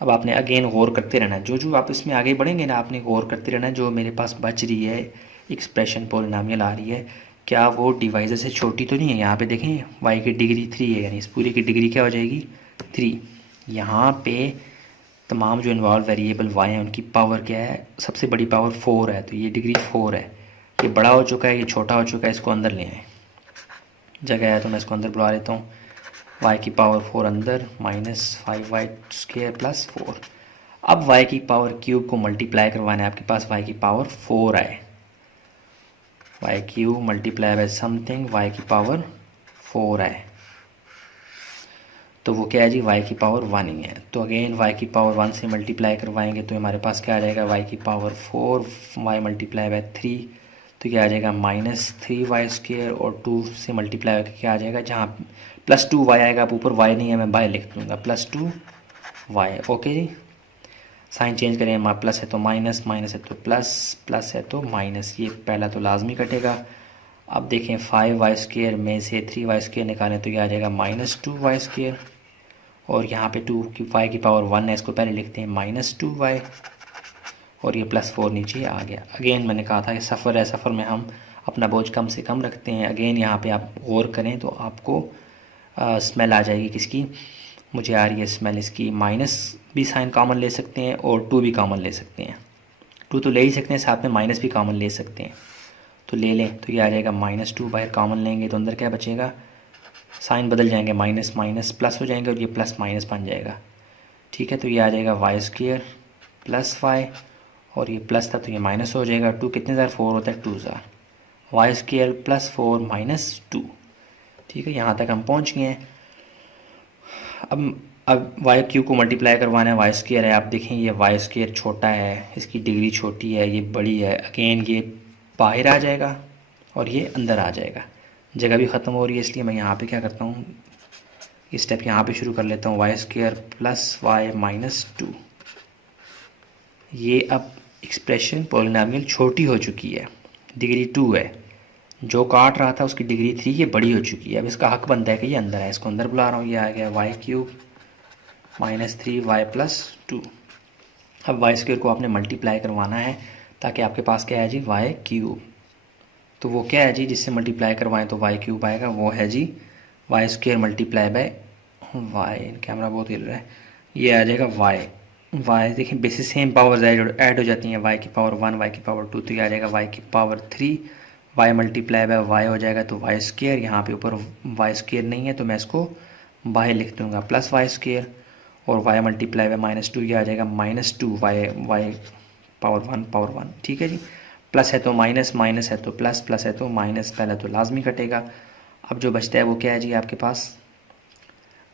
अब आपने अगेन गौर करते रहना है, जो आप इसमें आगे बढ़ेंगे ना, आपने गौर करते रहना है, जो मेरे पास बच रही है एक्सप्रेशन पॉलिनॉमियल आ रही है, क्या वो डिवाइज़र से छोटी तो नहीं है। यहाँ पे देखें y की डिग्री 3 है, यानी इस पूरी की डिग्री क्या हो जाएगी 3। यहाँ पे तमाम जो इन्वॉल्व वेरिएबल y हैं उनकी पावर क्या है, सबसे बड़ी पावर 4 है, तो ये डिग्री 4 है, ये बड़ा हो चुका है, ये छोटा हो चुका है, इसको अंदर ले आए, जगह है तो मैं इसको अंदर बुला लेता हूँ। y की पावर 4 अंदर, -5y² प्लस 4। अब y की पावर क्यूब को मल्टीप्लाई करवाना है, आपके पास y की पावर 4 आए, y cube multiply by something y की पावर 4 आए, तो वो क्या है जी, y की पावर 1 ही है। तो अगेन y की पावर 1 से मल्टीप्लाई करवाएंगे तो हमारे पास क्या आ जाएगा, y की पावर 4 y मल्टीप्लाई बाय 3, तो क्या आ जाएगा -3y² और 2 से मल्टीप्लाई होकर क्या आ जाएगा, जहाँ +2y आएगा, आप ऊपर y नहीं है मैं बाय लिख दूँगा +2y। ओके जी, साइन चेंज करें, प्लस है तो माइनस, माइनस है तो प्लस, प्लस है तो माइनस, ये पहला तो लाजमी कटेगा। अब देखें 5y² में से 3y² निकालें तो क्या आ जाएगा -2y², और यहाँ पे 5 की पावर 1 है, इसको पहले लिखते हैं -2y, और ये +4 नीचे आ गया। अगेन मैंने कहा था कि सफ़र है, सफ़र में हम अपना बोझ कम से कम रखते हैं। अगेन यहाँ पे आप गौर करें तो आपको स्मेल आ जाएगी किसकी, मुझे आ रही है स्मेल इसकी। माइनस भी साइन कॉमन ले सकते हैं और 2 भी कॉमन ले सकते हैं, 2 तो ले ही सकते हैं, साथ में माइनस भी कॉमन ले सकते हैं, तो ले लें। तो ये आ जाएगा -2, बाहर कॉमन लेंगे तो अंदर क्या बचेगा, साइन बदल जाएंगे, माइनस माइनस प्लस हो जाएंगे और ये प्लस माइनस बन जाएगा। ठीक है, तो ये आ जाएगा y² + y, और ये प्लस था तो ये माइनस हो जाएगा। 2 कितने ज़ार 4 होता है, 2 ज़ार, y² + 4 - 2। ठीक है, यहाँ तक हम पहुँच गए हैं। अब y³ को मल्टीप्लाई करवाना है, y² है, आप देखें ये y² छोटा है, इसकी डिग्री छोटी है, ये बड़ी है। अगेन ये बाहर आ जाएगा और ये अंदर आ जाएगा, जगह भी ख़त्म हो रही है, इसलिए मैं यहाँ पे क्या करता हूँ, ये स्टेप यहाँ पे शुरू कर लेता हूँ, y² + y - 2। ये अब एक्सप्रेशन पॉलिनॉमियल छोटी हो चुकी है, डिग्री 2 है, जो काट रहा था उसकी डिग्री 3, ये बड़ी हो चुकी है। अब इसका हक बनता है कि ये अंदर है, इसको अंदर बुला रहा हूँ, ये आ गया y³ - 3y + 2। अब y² को आपने मल्टीप्लाई करवाना है ताकि आपके पास क्या है जी, y³। तो वो क्या है जी, जिससे मल्टीप्लाई करवाएं तो y³ आएगा, वो है जी y² × y। कैमरा बहुत हिल रहा है, ये आ जाएगा y देखिए बेसिस सेम पावर्स ऐड हो जाती हैं, y की पावर 1 y की पावर 2, तो ये आ जाएगा y की पावर 3, y × y हो जाएगा तो y²। यहाँ पे ऊपर y² नहीं है तो मैं इसको बाहर लिख दूँगा +y², और y × -2 ये आ जाएगा -2 y पावर 1 ठीक है जी। प्लस है तो माइनस, माइनस है तो प्लस, प्लस है तो माइनस, पहले तो लाजमी कटेगा। अब जो बचता है वो क्या है जी आपके पास,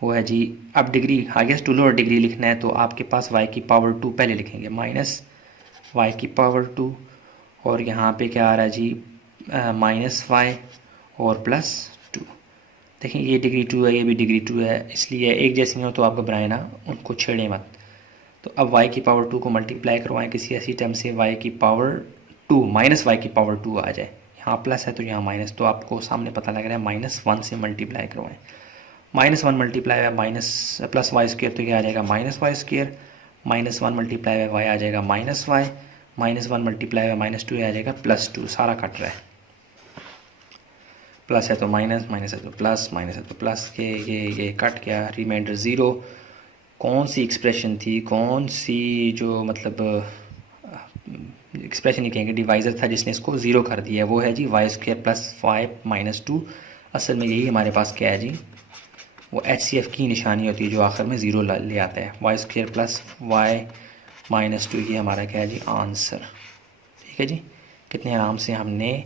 वो है जी, अब degree highest to lower degree लिखना है तो आपके पास y की पावर 2 पहले लिखेंगे, -y की पावर 2, और यहाँ पे क्या आ रहा है जी -y और +2। देखिए ये डिग्री 2 है, ये भी डिग्री 2 है, इसलिए एक जैसी हो तो आप घबराएं ना, उनको छेड़ें मत। तो अब y की पावर 2 को मल्टीप्लाई करवाएं किसी ऐसी टर्म से, y की पावर 2 -y की पावर 2 आ जाए, यहाँ प्लस है तो यहाँ माइनस, तो आपको सामने पता लग रहा है -1 से मल्टीप्लाई करवाएं। -1 मल्टीप्लाई है माइनस प्लस y² तो ये आ जाएगा -y², -1 मल्टीप्लाई है y आ जाएगा -y, -1 मल्टीप्लाई है -2 आ जाएगा +2। सारा कट रहा है, प्लस है तो माइनस, माइनस है तो प्लस, माइनस है तो प्लस, ये कट गया, रिमाइंडर 0। कौन सी एक्सप्रेशन थी, कौन सी जो मतलब एक्सप्रेशन ही कहेंगे, डिवाइज़र था जिसने इसको 0 कर दिया, वो है जी y² + y - 2। असल में यही हमारे पास क्या है जी, वो HCF की निशानी होती है जो आखिर में 0 ले आता है, y² + y - 2, ये हमारा क्या है जी आंसर। ठीक है जी, कितने आराम से हमने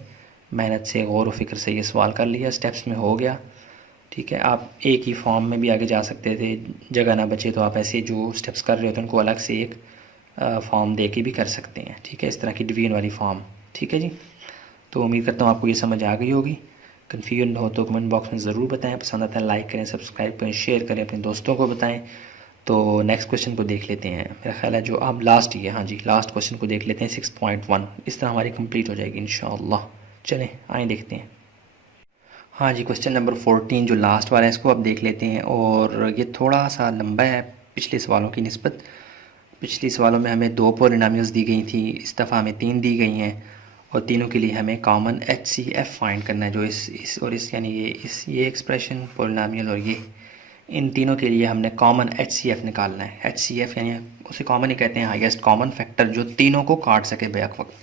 मेहनत से गौर व फिक्र से ये सवाल कर लिया, स्टेप्स में हो गया। ठीक है, आप एक ही फॉर्म में भी आगे जा सकते थे, जगह ना बचे तो आप ऐसे जो स्टेप्स कर रहे होते हैं उनको अलग से एक फॉर्म दे के भी कर सकते हैं। ठीक है, इस तरह की डिवीजन वाली फॉर्म। ठीक है जी, तो उम्मीद करता हूँ आपको ये समझ आ गई होगी। कन्फ्यूजन हो तो कमेंट बॉक्स में ज़रूर बताएं, पसंद आता है लाइक करें, सब्सक्राइब करें, शेयर करें, अपने दोस्तों को बताएं। तो नेक्स्ट क्वेश्चन को देख लेते हैं, मेरा ख्याल है जो अब लास्ट ही है, हाँ जी लास्ट क्वेश्चन को देख लेते हैं 6.1। इस तरह हमारी कंप्लीट हो जाएगी इंशाअल्लाह। चलें आए देखते हैं। हाँ जी, क्वेश्चन नंबर 14 जो लास्ट वाला है इसको अब देख लेते हैं, और ये थोड़ा सा लंबा है पिछले सवालों की निस्बत। पिछले सवालों में हमें 2 पॉलिनॉमियल्स दी गई थी, इस दफ़ा हमें 3 दी गई हैं, और तीनों के लिए हमें कॉमन HCF फाइंड करना है, जो इस और इस यानी ये एक्सप्रेशन पॉलिनॉमियल और ये, इन तीनों के लिए हमने कॉमन HCF निकालना है। HCF यानी उसे कॉमन ही कहते हैं, हाईएस्ट कॉमन फैक्टर, जो तीनों को काट सके बैक वक्त।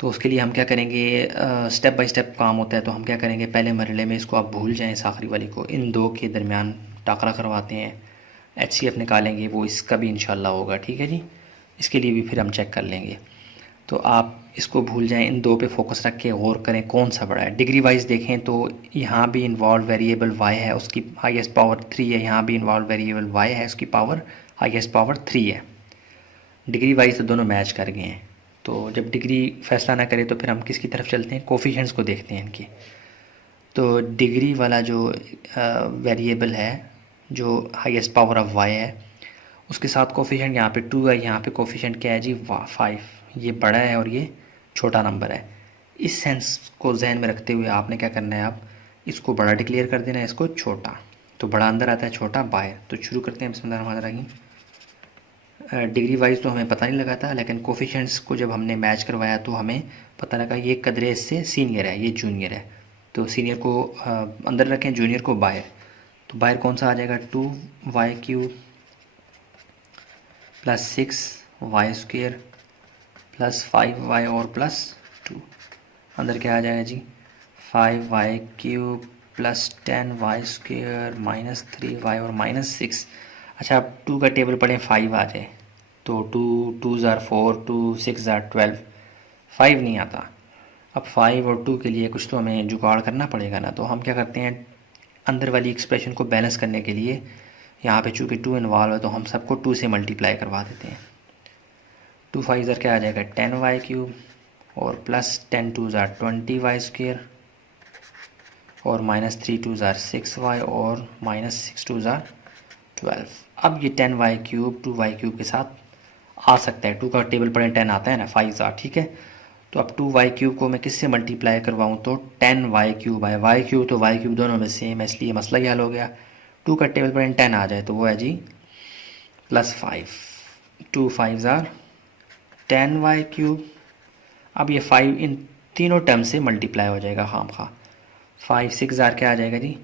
तो उसके लिए हम क्या करेंगे, स्टेप बाय स्टेप काम होता है। तो हम क्या करेंगे, पहले मरहले में इसको आप भूल जाएं, इस आखिरी वाली को, इन दो के दरमियान टाकरा करवाते हैं, HCF निकालेंगे, वो इसका भी इंशाल्लाह होगा। ठीक है जी, इसके लिए भी फिर हम चेक कर लेंगे। तो आप इसको भूल जाएं, इन दो पे फोकस रख के गौर करें कौन सा बड़ा है। डिग्री वाइज देखें तो यहाँ भी इन्वॉल्व वेरिएबल y है, उसकी हाईएस्ट पावर 3 है, यहाँ भी इन्वॉल्व वेरिएबल y है, उसकी पावर हाईएस्ट पावर 3 है। डिग्री वाइज तो दोनों मैच कर गए हैं, तो जब डिग्री फैसला ना करे तो फिर हम किसकी तरफ चलते हैं, कोफिशिएंट्स को देखते हैं इनकी। तो डिग्री वाला जो वेरिएबल है, जो हाईएस्ट पावर ऑफ y है, उसके साथ कोफिशिएंट यहाँ पे 2 है, यहाँ पे कोफिशिएंट क्या है जी 5। ये बड़ा है और ये छोटा नंबर है। इस सेंस को जहन में रखते हुए आपने क्या करना है, आप इसको बड़ा डिक्लेयर कर देना है, इसको छोटा। तो बड़ा अंदर आता है, छोटा बाहर। तो शुरू करते हैं बिस्मिल्लाहिर्रहमानिर्रहीम। डिग्री वाइज तो हमें पता नहीं लगा था, लेकिन कोफिशिएंट्स को जब हमने मैच करवाया तो हमें पता लगा ये कदरे इससे सीनियर है, ये जूनियर है। तो सीनियर को अंदर रखें, जूनियर को बाहर। तो बाहर कौन सा आ जाएगा, 2y³ plus 6y² plus 5y और प्लस 2। अंदर क्या आ जाएगा जी, 5y³ plus 10y² minus 3y और माइनस 6। अच्छा, अब 2 का टेबल पढ़ें, 5 आ जाए तो 2 ज़ार 4, 2 6 ज़ार 12, 5 नहीं आता। अब 5 और 2 के लिए कुछ तो हमें जुगाड़ करना पड़ेगा ना। तो हम क्या करते हैं, अंदर वाली एक्सप्रेशन को बैलेंस करने के लिए यहाँ पे चूँकि 2 इन्वॉल्व है तो हम सबको 2 से मल्टीप्लाई करवा देते हैं। 2 5 ज़ार क्या आ जाएगा, 10y³ और प्लस 10 2 ज़ार 20y² और माइनस 3 2 ज़ार 6y और माइनस 6 2 ज़ार 12। अब ये 10y³ 2y³ के साथ आ सकता है। 2 का टेबल पढ़ें, 10 आता है ना, 5 ज़ार, ठीक है। तो अब 2y³ को मैं किससे मल्टीप्लाई करवाऊँ, तो 10y³ है, y³ तो y³ दोनों में सेम है, इसलिए मसला ही हल हो गया। 2 का टेबल पढ़ें 10 आ जाए तो वो है जी प्लस 5। 2 5 ज़ार 10y³। अब ये 5 इन तीनों टर्म से मल्टीप्लाई हो जाएगा खाम खा। 5 6 ज़ार क्या आ जाएगा जी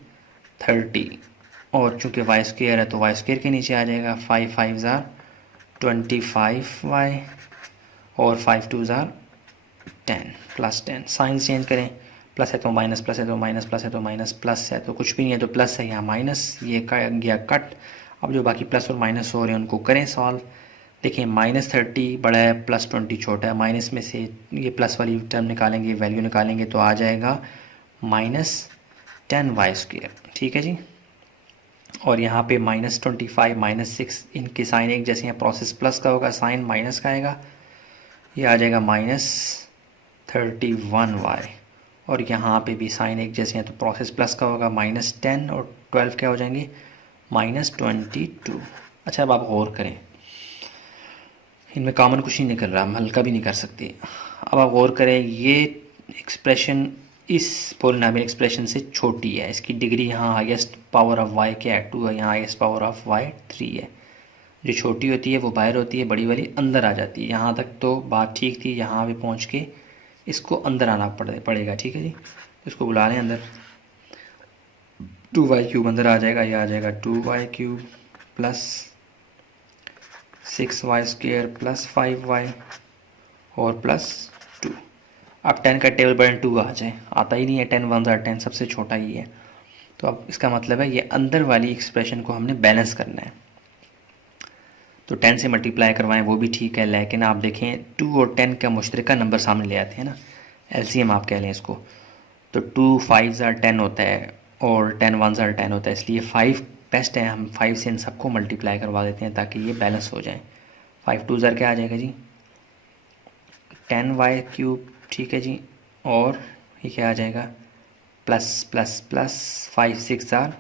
30, और चूँकि y² है तो y² के नीचे आ जाएगा। 5 5 ज़ार 25y और 5 2 ज़ार 10 प्लस 10। साइंस चेंज करें, प्लस है तो माइनस, प्लस है तो माइनस, प्लस है तो माइनस, प्लस है तो कुछ भी नहीं है तो प्लस है, यहाँ माइनस, ये गया कट। अब जो बाकी प्लस और माइनस हो रहे हैं उनको करें सॉल्व। देखिए -30 बड़ा है, प्लस 20 छोटा है। माइनस में से ये प्लस वाली टर्म निकालेंगे, वैल्यू निकालेंगे तो आ जाएगा -10y², ठीक है जी। और यहाँ पे -25 -6, इनके साइन एक जैसे हैं, प्रोसेस प्लस का होगा, साइन माइनस का आएगा। ये आ जाएगा -31y, और यहाँ पे भी साइन एक जैसे हैं तो प्रोसेस प्लस का होगा, -10 और 12 क्या हो जाएंगे, -22। अच्छा, अब आप गौर करें, इनमें कॉमन कुछ नहीं निकल रहा, हम हल्का भी नहीं कर सकते। अब आप गौर करें, ये एक्सप्रेशन इस पॉलिनॉमियल एक्सप्रेशन से छोटी है, इसकी डिग्री यहाँ हाईएस्ट पावर ऑफ y क्या है 2 है, यहाँ हाईएस्ट पावर ऑफ y 3 है। जो छोटी होती है वो बाहर होती है, बड़ी वाली अंदर आ जाती है। यहाँ तक तो बात ठीक थी, यहाँ पे पहुँच के इसको अंदर आना पड़ेगा, ठीक है जी। इसको बुला लें अंदर, 2y³ अंदर आ जाएगा, ये आ जाएगा 2y³ plus 6y² plus 5y और प्लस 2। अब 10 का टेबल पढ़ें, 2 आ जाए, आता ही नहीं है, 10 1 ज़ार 10 सबसे छोटा ही है। तो अब इसका मतलब है ये अंदर वाली एक्सप्रेशन को हमने बैलेंस करना है। तो 10 से मल्टीप्लाई करवाएं वो भी ठीक है, लेकिन आप देखें 2 और 10 का मुश्तरका नंबर सामने ले आते हैं ना, LCM आप कह लें इसको। तो 2 5 ज़ार 10 होता है और 10 1 ज़ार 10 होता है, इसलिए 5 बेस्ट है। हम 5 से इन सबको मल्टीप्लाई करवा देते हैं ताकि ये बैलेंस हो जाए। 5 2 ज़ार क्या आ जाएगा जी 10y³, ठीक है जी। और ये क्या आ जाएगा प्लस प्लस प्लस 5 6 ज़ार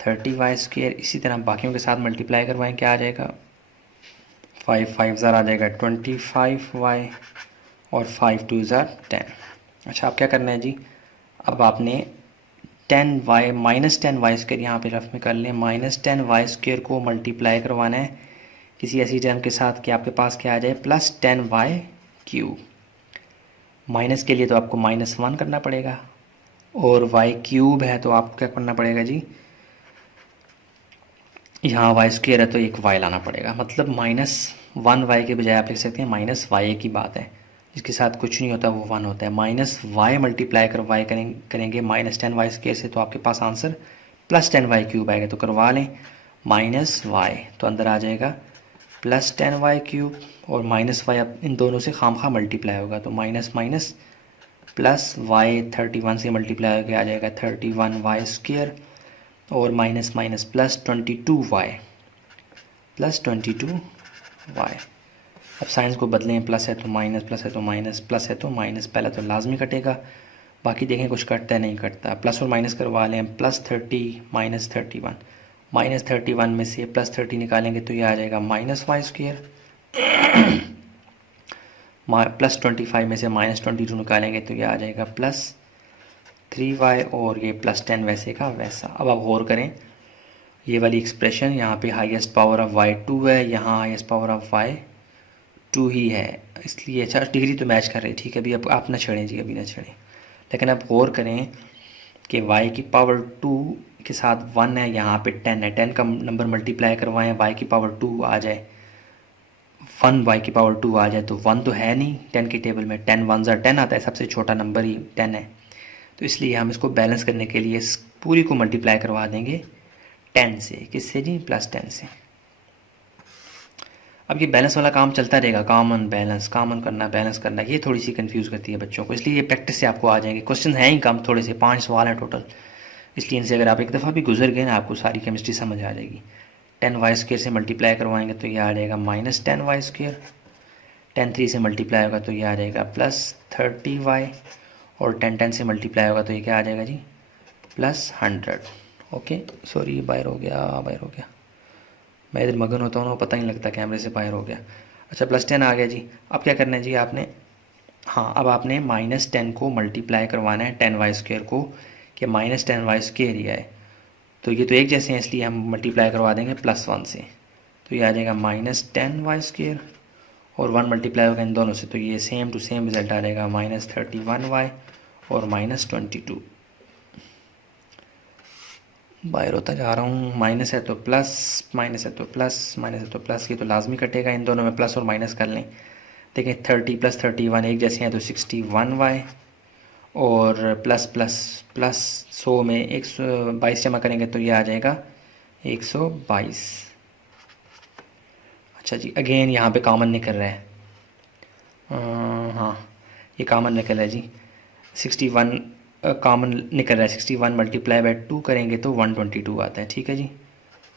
30y²। इसी तरह बाकियों के साथ मल्टीप्लाई करवाएं, क्या आ जाएगा 5 5 ज़ार आ जाएगा 25y और 5 2 ज़ार 10। अच्छा, अब क्या करना है जी, अब आपने 10y -10y² यहाँ पे रफ में कर लें, -10y² को मल्टीप्लाई करवाना है किसी ऐसी टर्म के साथ कि आपके पास क्या आ जाए प्लस 10y³। माइनस के लिए तो आपको -1 करना पड़ेगा, और y³ है तो आपको क्या करना पड़ेगा जी, यहाँ y² है तो एक y लाना पड़ेगा। मतलब -1y के बजाय आप लिख सकते हैं -y की बात है, जिसके साथ कुछ नहीं होता वो 1 होता है। -y मल्टीप्लाई कर y करेंगे -10y² से, तो आपके पास आंसर +10y³ आएगा। तो करवा लें -y, तो अंदर आ जाएगा +10y³ और -y अब इन दोनों से खामखा मल्टीप्लाई होगा, तो माइनस माइनस प्लस y 31 से मल्टीप्लाई होकर आ जाएगा 31y² और माइनस माइनस +22y अब साइंस को बदलें, प्लस है तो माइनस, प्लस है तो माइनस, प्लस है तो माइनस, पहला तो लाजमी कटेगा, बाकी देखें कुछ कटता है नहीं कटता। प्लस और माइनस करवा लें, +30 -31, -31 में से +30 निकालेंगे तो ये आ जाएगा -y²। +25 में से -22 निकालेंगे तो ये आ जाएगा +3y, और ये +10 वैसे का वैसा। अब आप गौर करें, ये वाली एक्सप्रेशन यहाँ पे हाईएस्ट पावर ऑफ y 2 है, यहाँ हाईएस्ट पावर ऑफ y 2 ही है, इसलिए अच्छा डिग्री तो मैच कर रही है, ठीक है। अभी अब आप ना छेड़ें जी, अभी ना छेड़ें, लेकिन आप गौर करें कि y की पावर 2 के साथ 1 है, यहाँ पे 10 है, 10 का नंबर मल्टीप्लाई करवाएं, y की पावर 2 आ जाए, 1 y की पावर 2 आ जाए, तो 1 तो है नहीं 10 की टेबल में, 10 1 ज़ा 10 आता है, सबसे छोटा नंबर ही 10 है। तो इसलिए हम इसको बैलेंस करने के लिए इस पूरी को मल्टीप्लाई करवा देंगे 10 से। किससे जी? +10 से। अब ये बैलेंस वाला काम चलता रहेगा, कॉमन बैलेंस, कॉमन करना, बैलेंस करना, ये थोड़ी सी कंफ्यूज करती है बच्चों को, इसलिए ये प्रैक्टिस से आपको आ जाएंगे। क्वेश्चन हैं ही कम, थोड़े से 5 सवाल हैं टोटल, इसलिए इनसे अगर आप एक दफ़ा भी गुजर गए ना, आपको सारी केमिस्ट्री समझ आ जाएगी। 10y² से मल्टीप्लाई करवाएंगे तो ये आ जाएगा -10y², 10 3 से मल्टीप्लाई होगा तो ये आ जाएगा +30y, और 10 10 से मल्टीप्लाई होगा तो ये क्या आ जाएगा जी? +100। ओके, सॉरी बाहर हो गया, बाहर हो गया, मैं इधर मगन होता हूँ ना, पता नहीं लगता, कैमरे से बाहर हो गया। अच्छा, +10 आ गया जी। अब क्या करना है जी आपने? हाँ, अब आपने -10 को मल्टीप्लाई करवाना है 10y² को, कि -10y² ही है, तो ये तो एक जैसे हैं, इसलिए हम मल्टीप्लाई करवा देंगे +1 से, तो ये आ जाएगा -10y², और 1 मल्टीप्लाई होगा इन दोनों से, तो ये सेम टू सेम रिजल्ट आ जाएगा -31y और -22। बाहर होता जा रहा हूँ, माइनस है तो प्लस, माइनस है तो प्लस, माइनस है तो प्लस, ये तो लाजमी कटेगा, इन दोनों में प्लस और माइनस कर लें। देखें 30 + 31 एक जैसे हैं, तो 61y, और प्लस प्लस प्लस 100 में 122 जमा करेंगे तो ये आ जाएगा 122। अच्छा जी, अगेन यहाँ पे कॉमन निकल रहा है, हाँ ये कॉमन निकल रहा है जी, 61 कॉमन निकल रहा है, 61 × 2 करेंगे तो 122 आता है, ठीक है जी।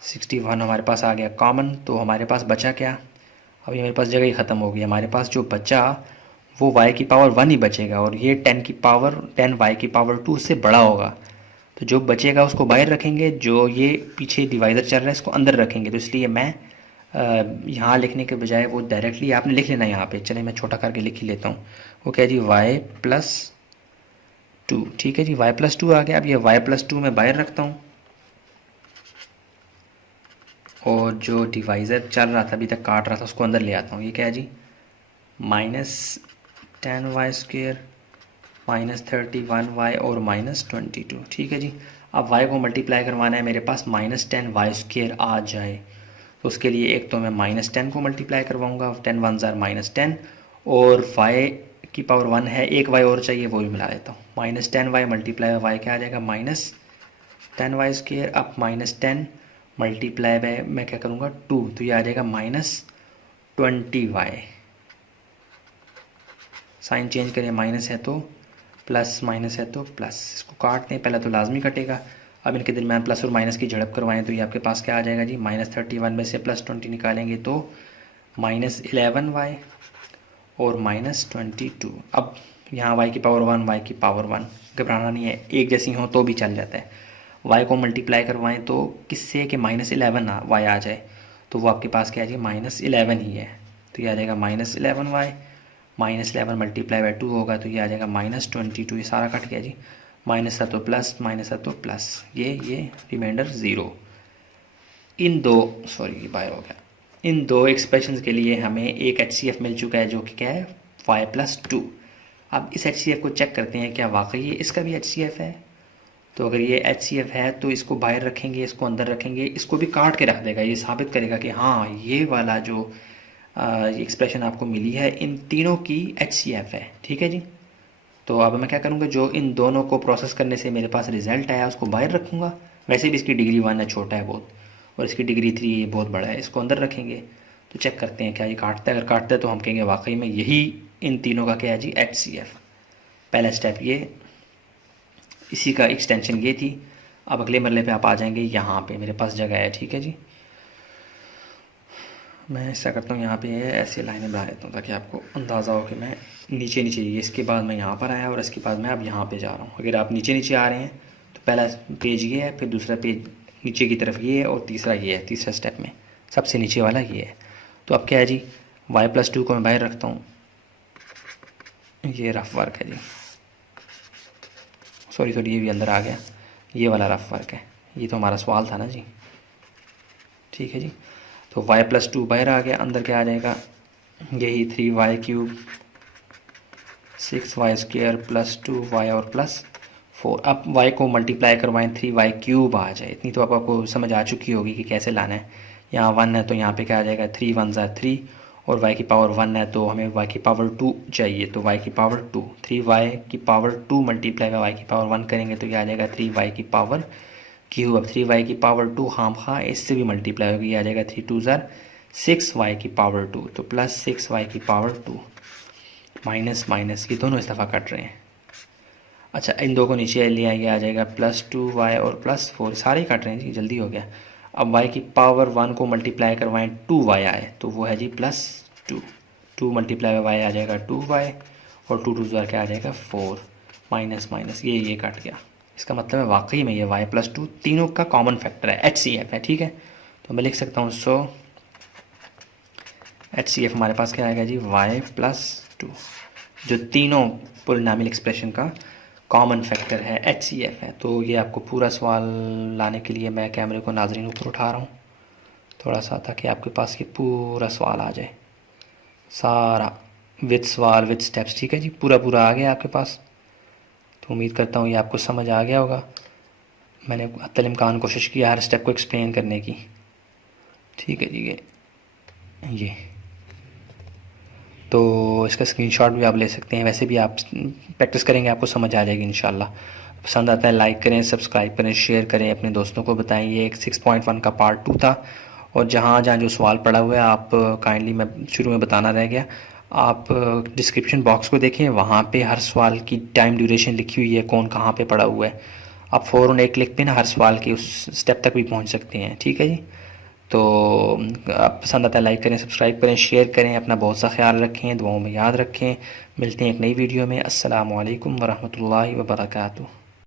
61 हमारे पास आ गया कॉमन, तो हमारे पास बचा क्या? अभी मेरे पास जगह ही ख़त्म हो गई, हमारे पास जो बचा वो y की पावर 1 ही बचेगा, और ये 10 y की पावर 2 से बड़ा होगा, तो जो बचेगा उसको बाहर रखेंगे, जो ये पीछे डिवाइज़र चल रहा है इसको अंदर रखेंगे। तो इसलिए मैं यहाँ लिखने के बजाय वो डायरेक्टली आपने लिख लेना यहाँ पे, चले मैं छोटा करके लिख ही लेता हूँ। वो क्या जी? y+2, ठीक है जी, y+2 आ गया। अब ये y+2 मैं बाहर रखता हूँ, और जो डिवाइज़र चल रहा था अभी तक काट रहा था उसको अंदर ले आता हूँ। ये क्या है जी? -10y² -31y और -22, ठीक है जी। अब y को मल्टीप्लाई करवाना है, मेरे पास -10y² आ जाए, तो उसके लिए एक तो मैं -10 को मल्टीप्लाई करवाऊँगा, 10 1 ज़ार -10, और y की पावर 1 है, एक y और चाहिए, वो भी मिला देता हूँ। -10y मल्टीप्लाई y क्या आ जाएगा? -10y²। अब -10 मल्टीप्लाई बाय मैं क्या करूँगा? 2, तो ये आ जाएगा -20y। साइन चेंज करें, माइनस है तो प्लस, माइनस है तो प्लस, इसको काट दें, पहले तो लाजमी कटेगा। अब इनके दरमियान प्लस और माइनस की झड़प करवाएं तो ये आपके पास क्या आ जाएगा जी? -31 में से +20 निकालेंगे तो -11y और -22। अब यहाँ y की पावर 1, y की पावर 1, घबराना नहीं है, एक जैसी हो तो भी चल जाता है। y को मल्टीप्लाई करवाएं तो किससे कि -11 y आ जाए, तो वो आपके पास क्या है जी? -11 ही है, तो ये आ जाएगा -11y, -11 मल्टीप्लाई बाय 2 होगा तो ये आ जाएगा -22। ये सारा कट गया जी, माइनस है तो प्लस, माइनस है तो प्लस, ये रिमाइंडर 0। इन दो, सॉरी बाहर हो गया, इन दो एक्सप्रेशंस के लिए हमें एक HCF मिल चुका है, जो कि क्या है? y+2। अब इस HCF को चेक करते हैं क्या वाकई ये इसका भी HCF है। तो अगर ये HCF है तो इसको बाहर रखेंगे, इसको अंदर रखेंगे, इसको भी काट के रख देगा, ये साबित करेगा कि हाँ ये वाला जो एक्सप्रेशन आपको मिली है इन तीनों की HCF है, ठीक है जी। तो अब मैं क्या करूँगा, जो इन दोनों को प्रोसेस करने से मेरे पास रिज़ल्ट आया उसको बाहर रखूँगा। वैसे भी इसकी डिग्री 1 है, छोटा है बहुत, और इसकी डिग्री 3 ये बहुत बड़ा है, इसको अंदर रखेंगे। तो चेक करते हैं क्या ये काटता है, अगर काटता है तो हम कहेंगे वाकई में यही इन तीनों का क्या है जी? HCF। पहला स्टेप ये, इसी का एक्सटेंशन ये थी। अब अगले मरले पे आप आ जाएंगे, यहाँ पे मेरे पास जगह है, ठीक है जी। मैं ऐसा करता हूँ, यहाँ पे ऐसे लाइनें बना लेता हूँ ताकि आपको अंदाज़ा हो कि मैं नीचे नीचे, ये इसके बाद मैं यहाँ पर आया और इसके बाद मैं अब यहाँ पे जा रहा हूँ। अगर आप नीचे नीचे आ रहे हैं तो पहला पेज ये है, फिर दूसरा पेज नीचे की तरफ ये है और तीसरा ये है। तीसरा स्टेप में सबसे नीचे वाला ये है। तो अब क्या है जी, y+2 को मैं बाहर रखता हूँ, ये रफ वर्क है जी, सॉरी ये भी अंदर आ गया, ये वाला रफ वर्क है। ये तो हमारा सवाल था ना जी, ठीक है जी। तो y+2 बाहर आ गया, अंदर क्या आ जाएगा, यही 3y³ 6y² + 2y और +4। अब y को मल्टीप्लाई करवाएं 3y³ आ जाए, इतनी तो आपको समझ आ चुकी होगी कि कैसे लाना है। यहाँ 1 है तो यहाँ पे क्या आ जाएगा, 3 × 1 = 3 और y की पावर 1 है तो हमें y की पावर 2 चाहिए, तो y की पावर 2, 3y की पावर 2 मल्टीप्लाई का y की पावर 1 करेंगे तो क्या आ जाएगा, 3y की पावर क्यूब। अब 3y की पावर 2 खाम खा इससे भी मल्टीप्लाई होगी, आ जाएगा 3 × 2 = 6y की पावर 2, तो +6y की पावर 2 माइनस माइनस, ये दोनों इस दफ़ा कट रहे हैं। अच्छा, इन दो को नीचे ले आएंगे, आ जाएगा +2y और +4, सारे कट रहे हैं जी, जल्दी हो गया। अब y की पावर 1 को मल्टीप्लाई करवाएं 2y आए तो वो है जी +2, 2 मल्टीप्लाई y आ जाएगा 2y और 2 × 2 = क्या आ जाएगा 4, माइनस माइनस ये कट गया। इसका मतलब है वाकई में ये y+2 तीनों का कॉमन फैक्टर है, HCF है, ठीक है। तो मैं लिख सकता हूँ, सो HCF हमारे पास क्या आएगा जी, y+2, जो तीनों पॉलिनॉमियल एक्सप्रेशन का कॉमन फैक्टर है, HCF है। तो ये आपको पूरा सवाल लाने के लिए मैं कैमरे को नाज़रीन ऊपर उठा रहा हूँ थोड़ा सा, ताकि आपके पास ये पूरा सवाल आ जाए, सारा विद सवाल विद स्टेप्स, ठीक है जी, पूरा आ गया आपके पास। तो उम्मीद करता हूँ ये आपको समझ आ गया होगा। मैंने हत्तल इम्कान कोशिश की हर स्टेप को एक्सप्लेन करने की, ठीक है जी। ये तो इसका स्क्रीनशॉट भी आप ले सकते हैं, वैसे भी आप प्रैक्टिस करेंगे आपको समझ आ जाएगी इंशाल्लाह। पसंद आता है लाइक करें, सब्सक्राइब करें, शेयर करें, अपने दोस्तों को बताएं। ये एक 6.1 का पार्ट 2 था और जहाँ जो सवाल पड़ा हुआ है आप काइंडली, मैं शुरू में बताना रह गया, आप डिस्क्रिप्शन बॉक्स को देखें, वहाँ पे हर सवाल की टाइम ड्यूरेशन लिखी हुई है, कौन कहाँ पे पड़ा हुआ है। आप फ़ौरन एक क्लिक पे ना हर सवाल के उस स्टेप तक भी पहुँच सकते हैं, ठीक है जी। तो आप पसंद आता है लाइक करें, सब्सक्राइब करें, शेयर करें, अपना बहुत सा ख्याल रखें, दुआओं में याद रखें। मिलते हैं एक नई वीडियो में। अस्सलामु अलैकुम वरहमतुल्लाहि वबरकातुहू।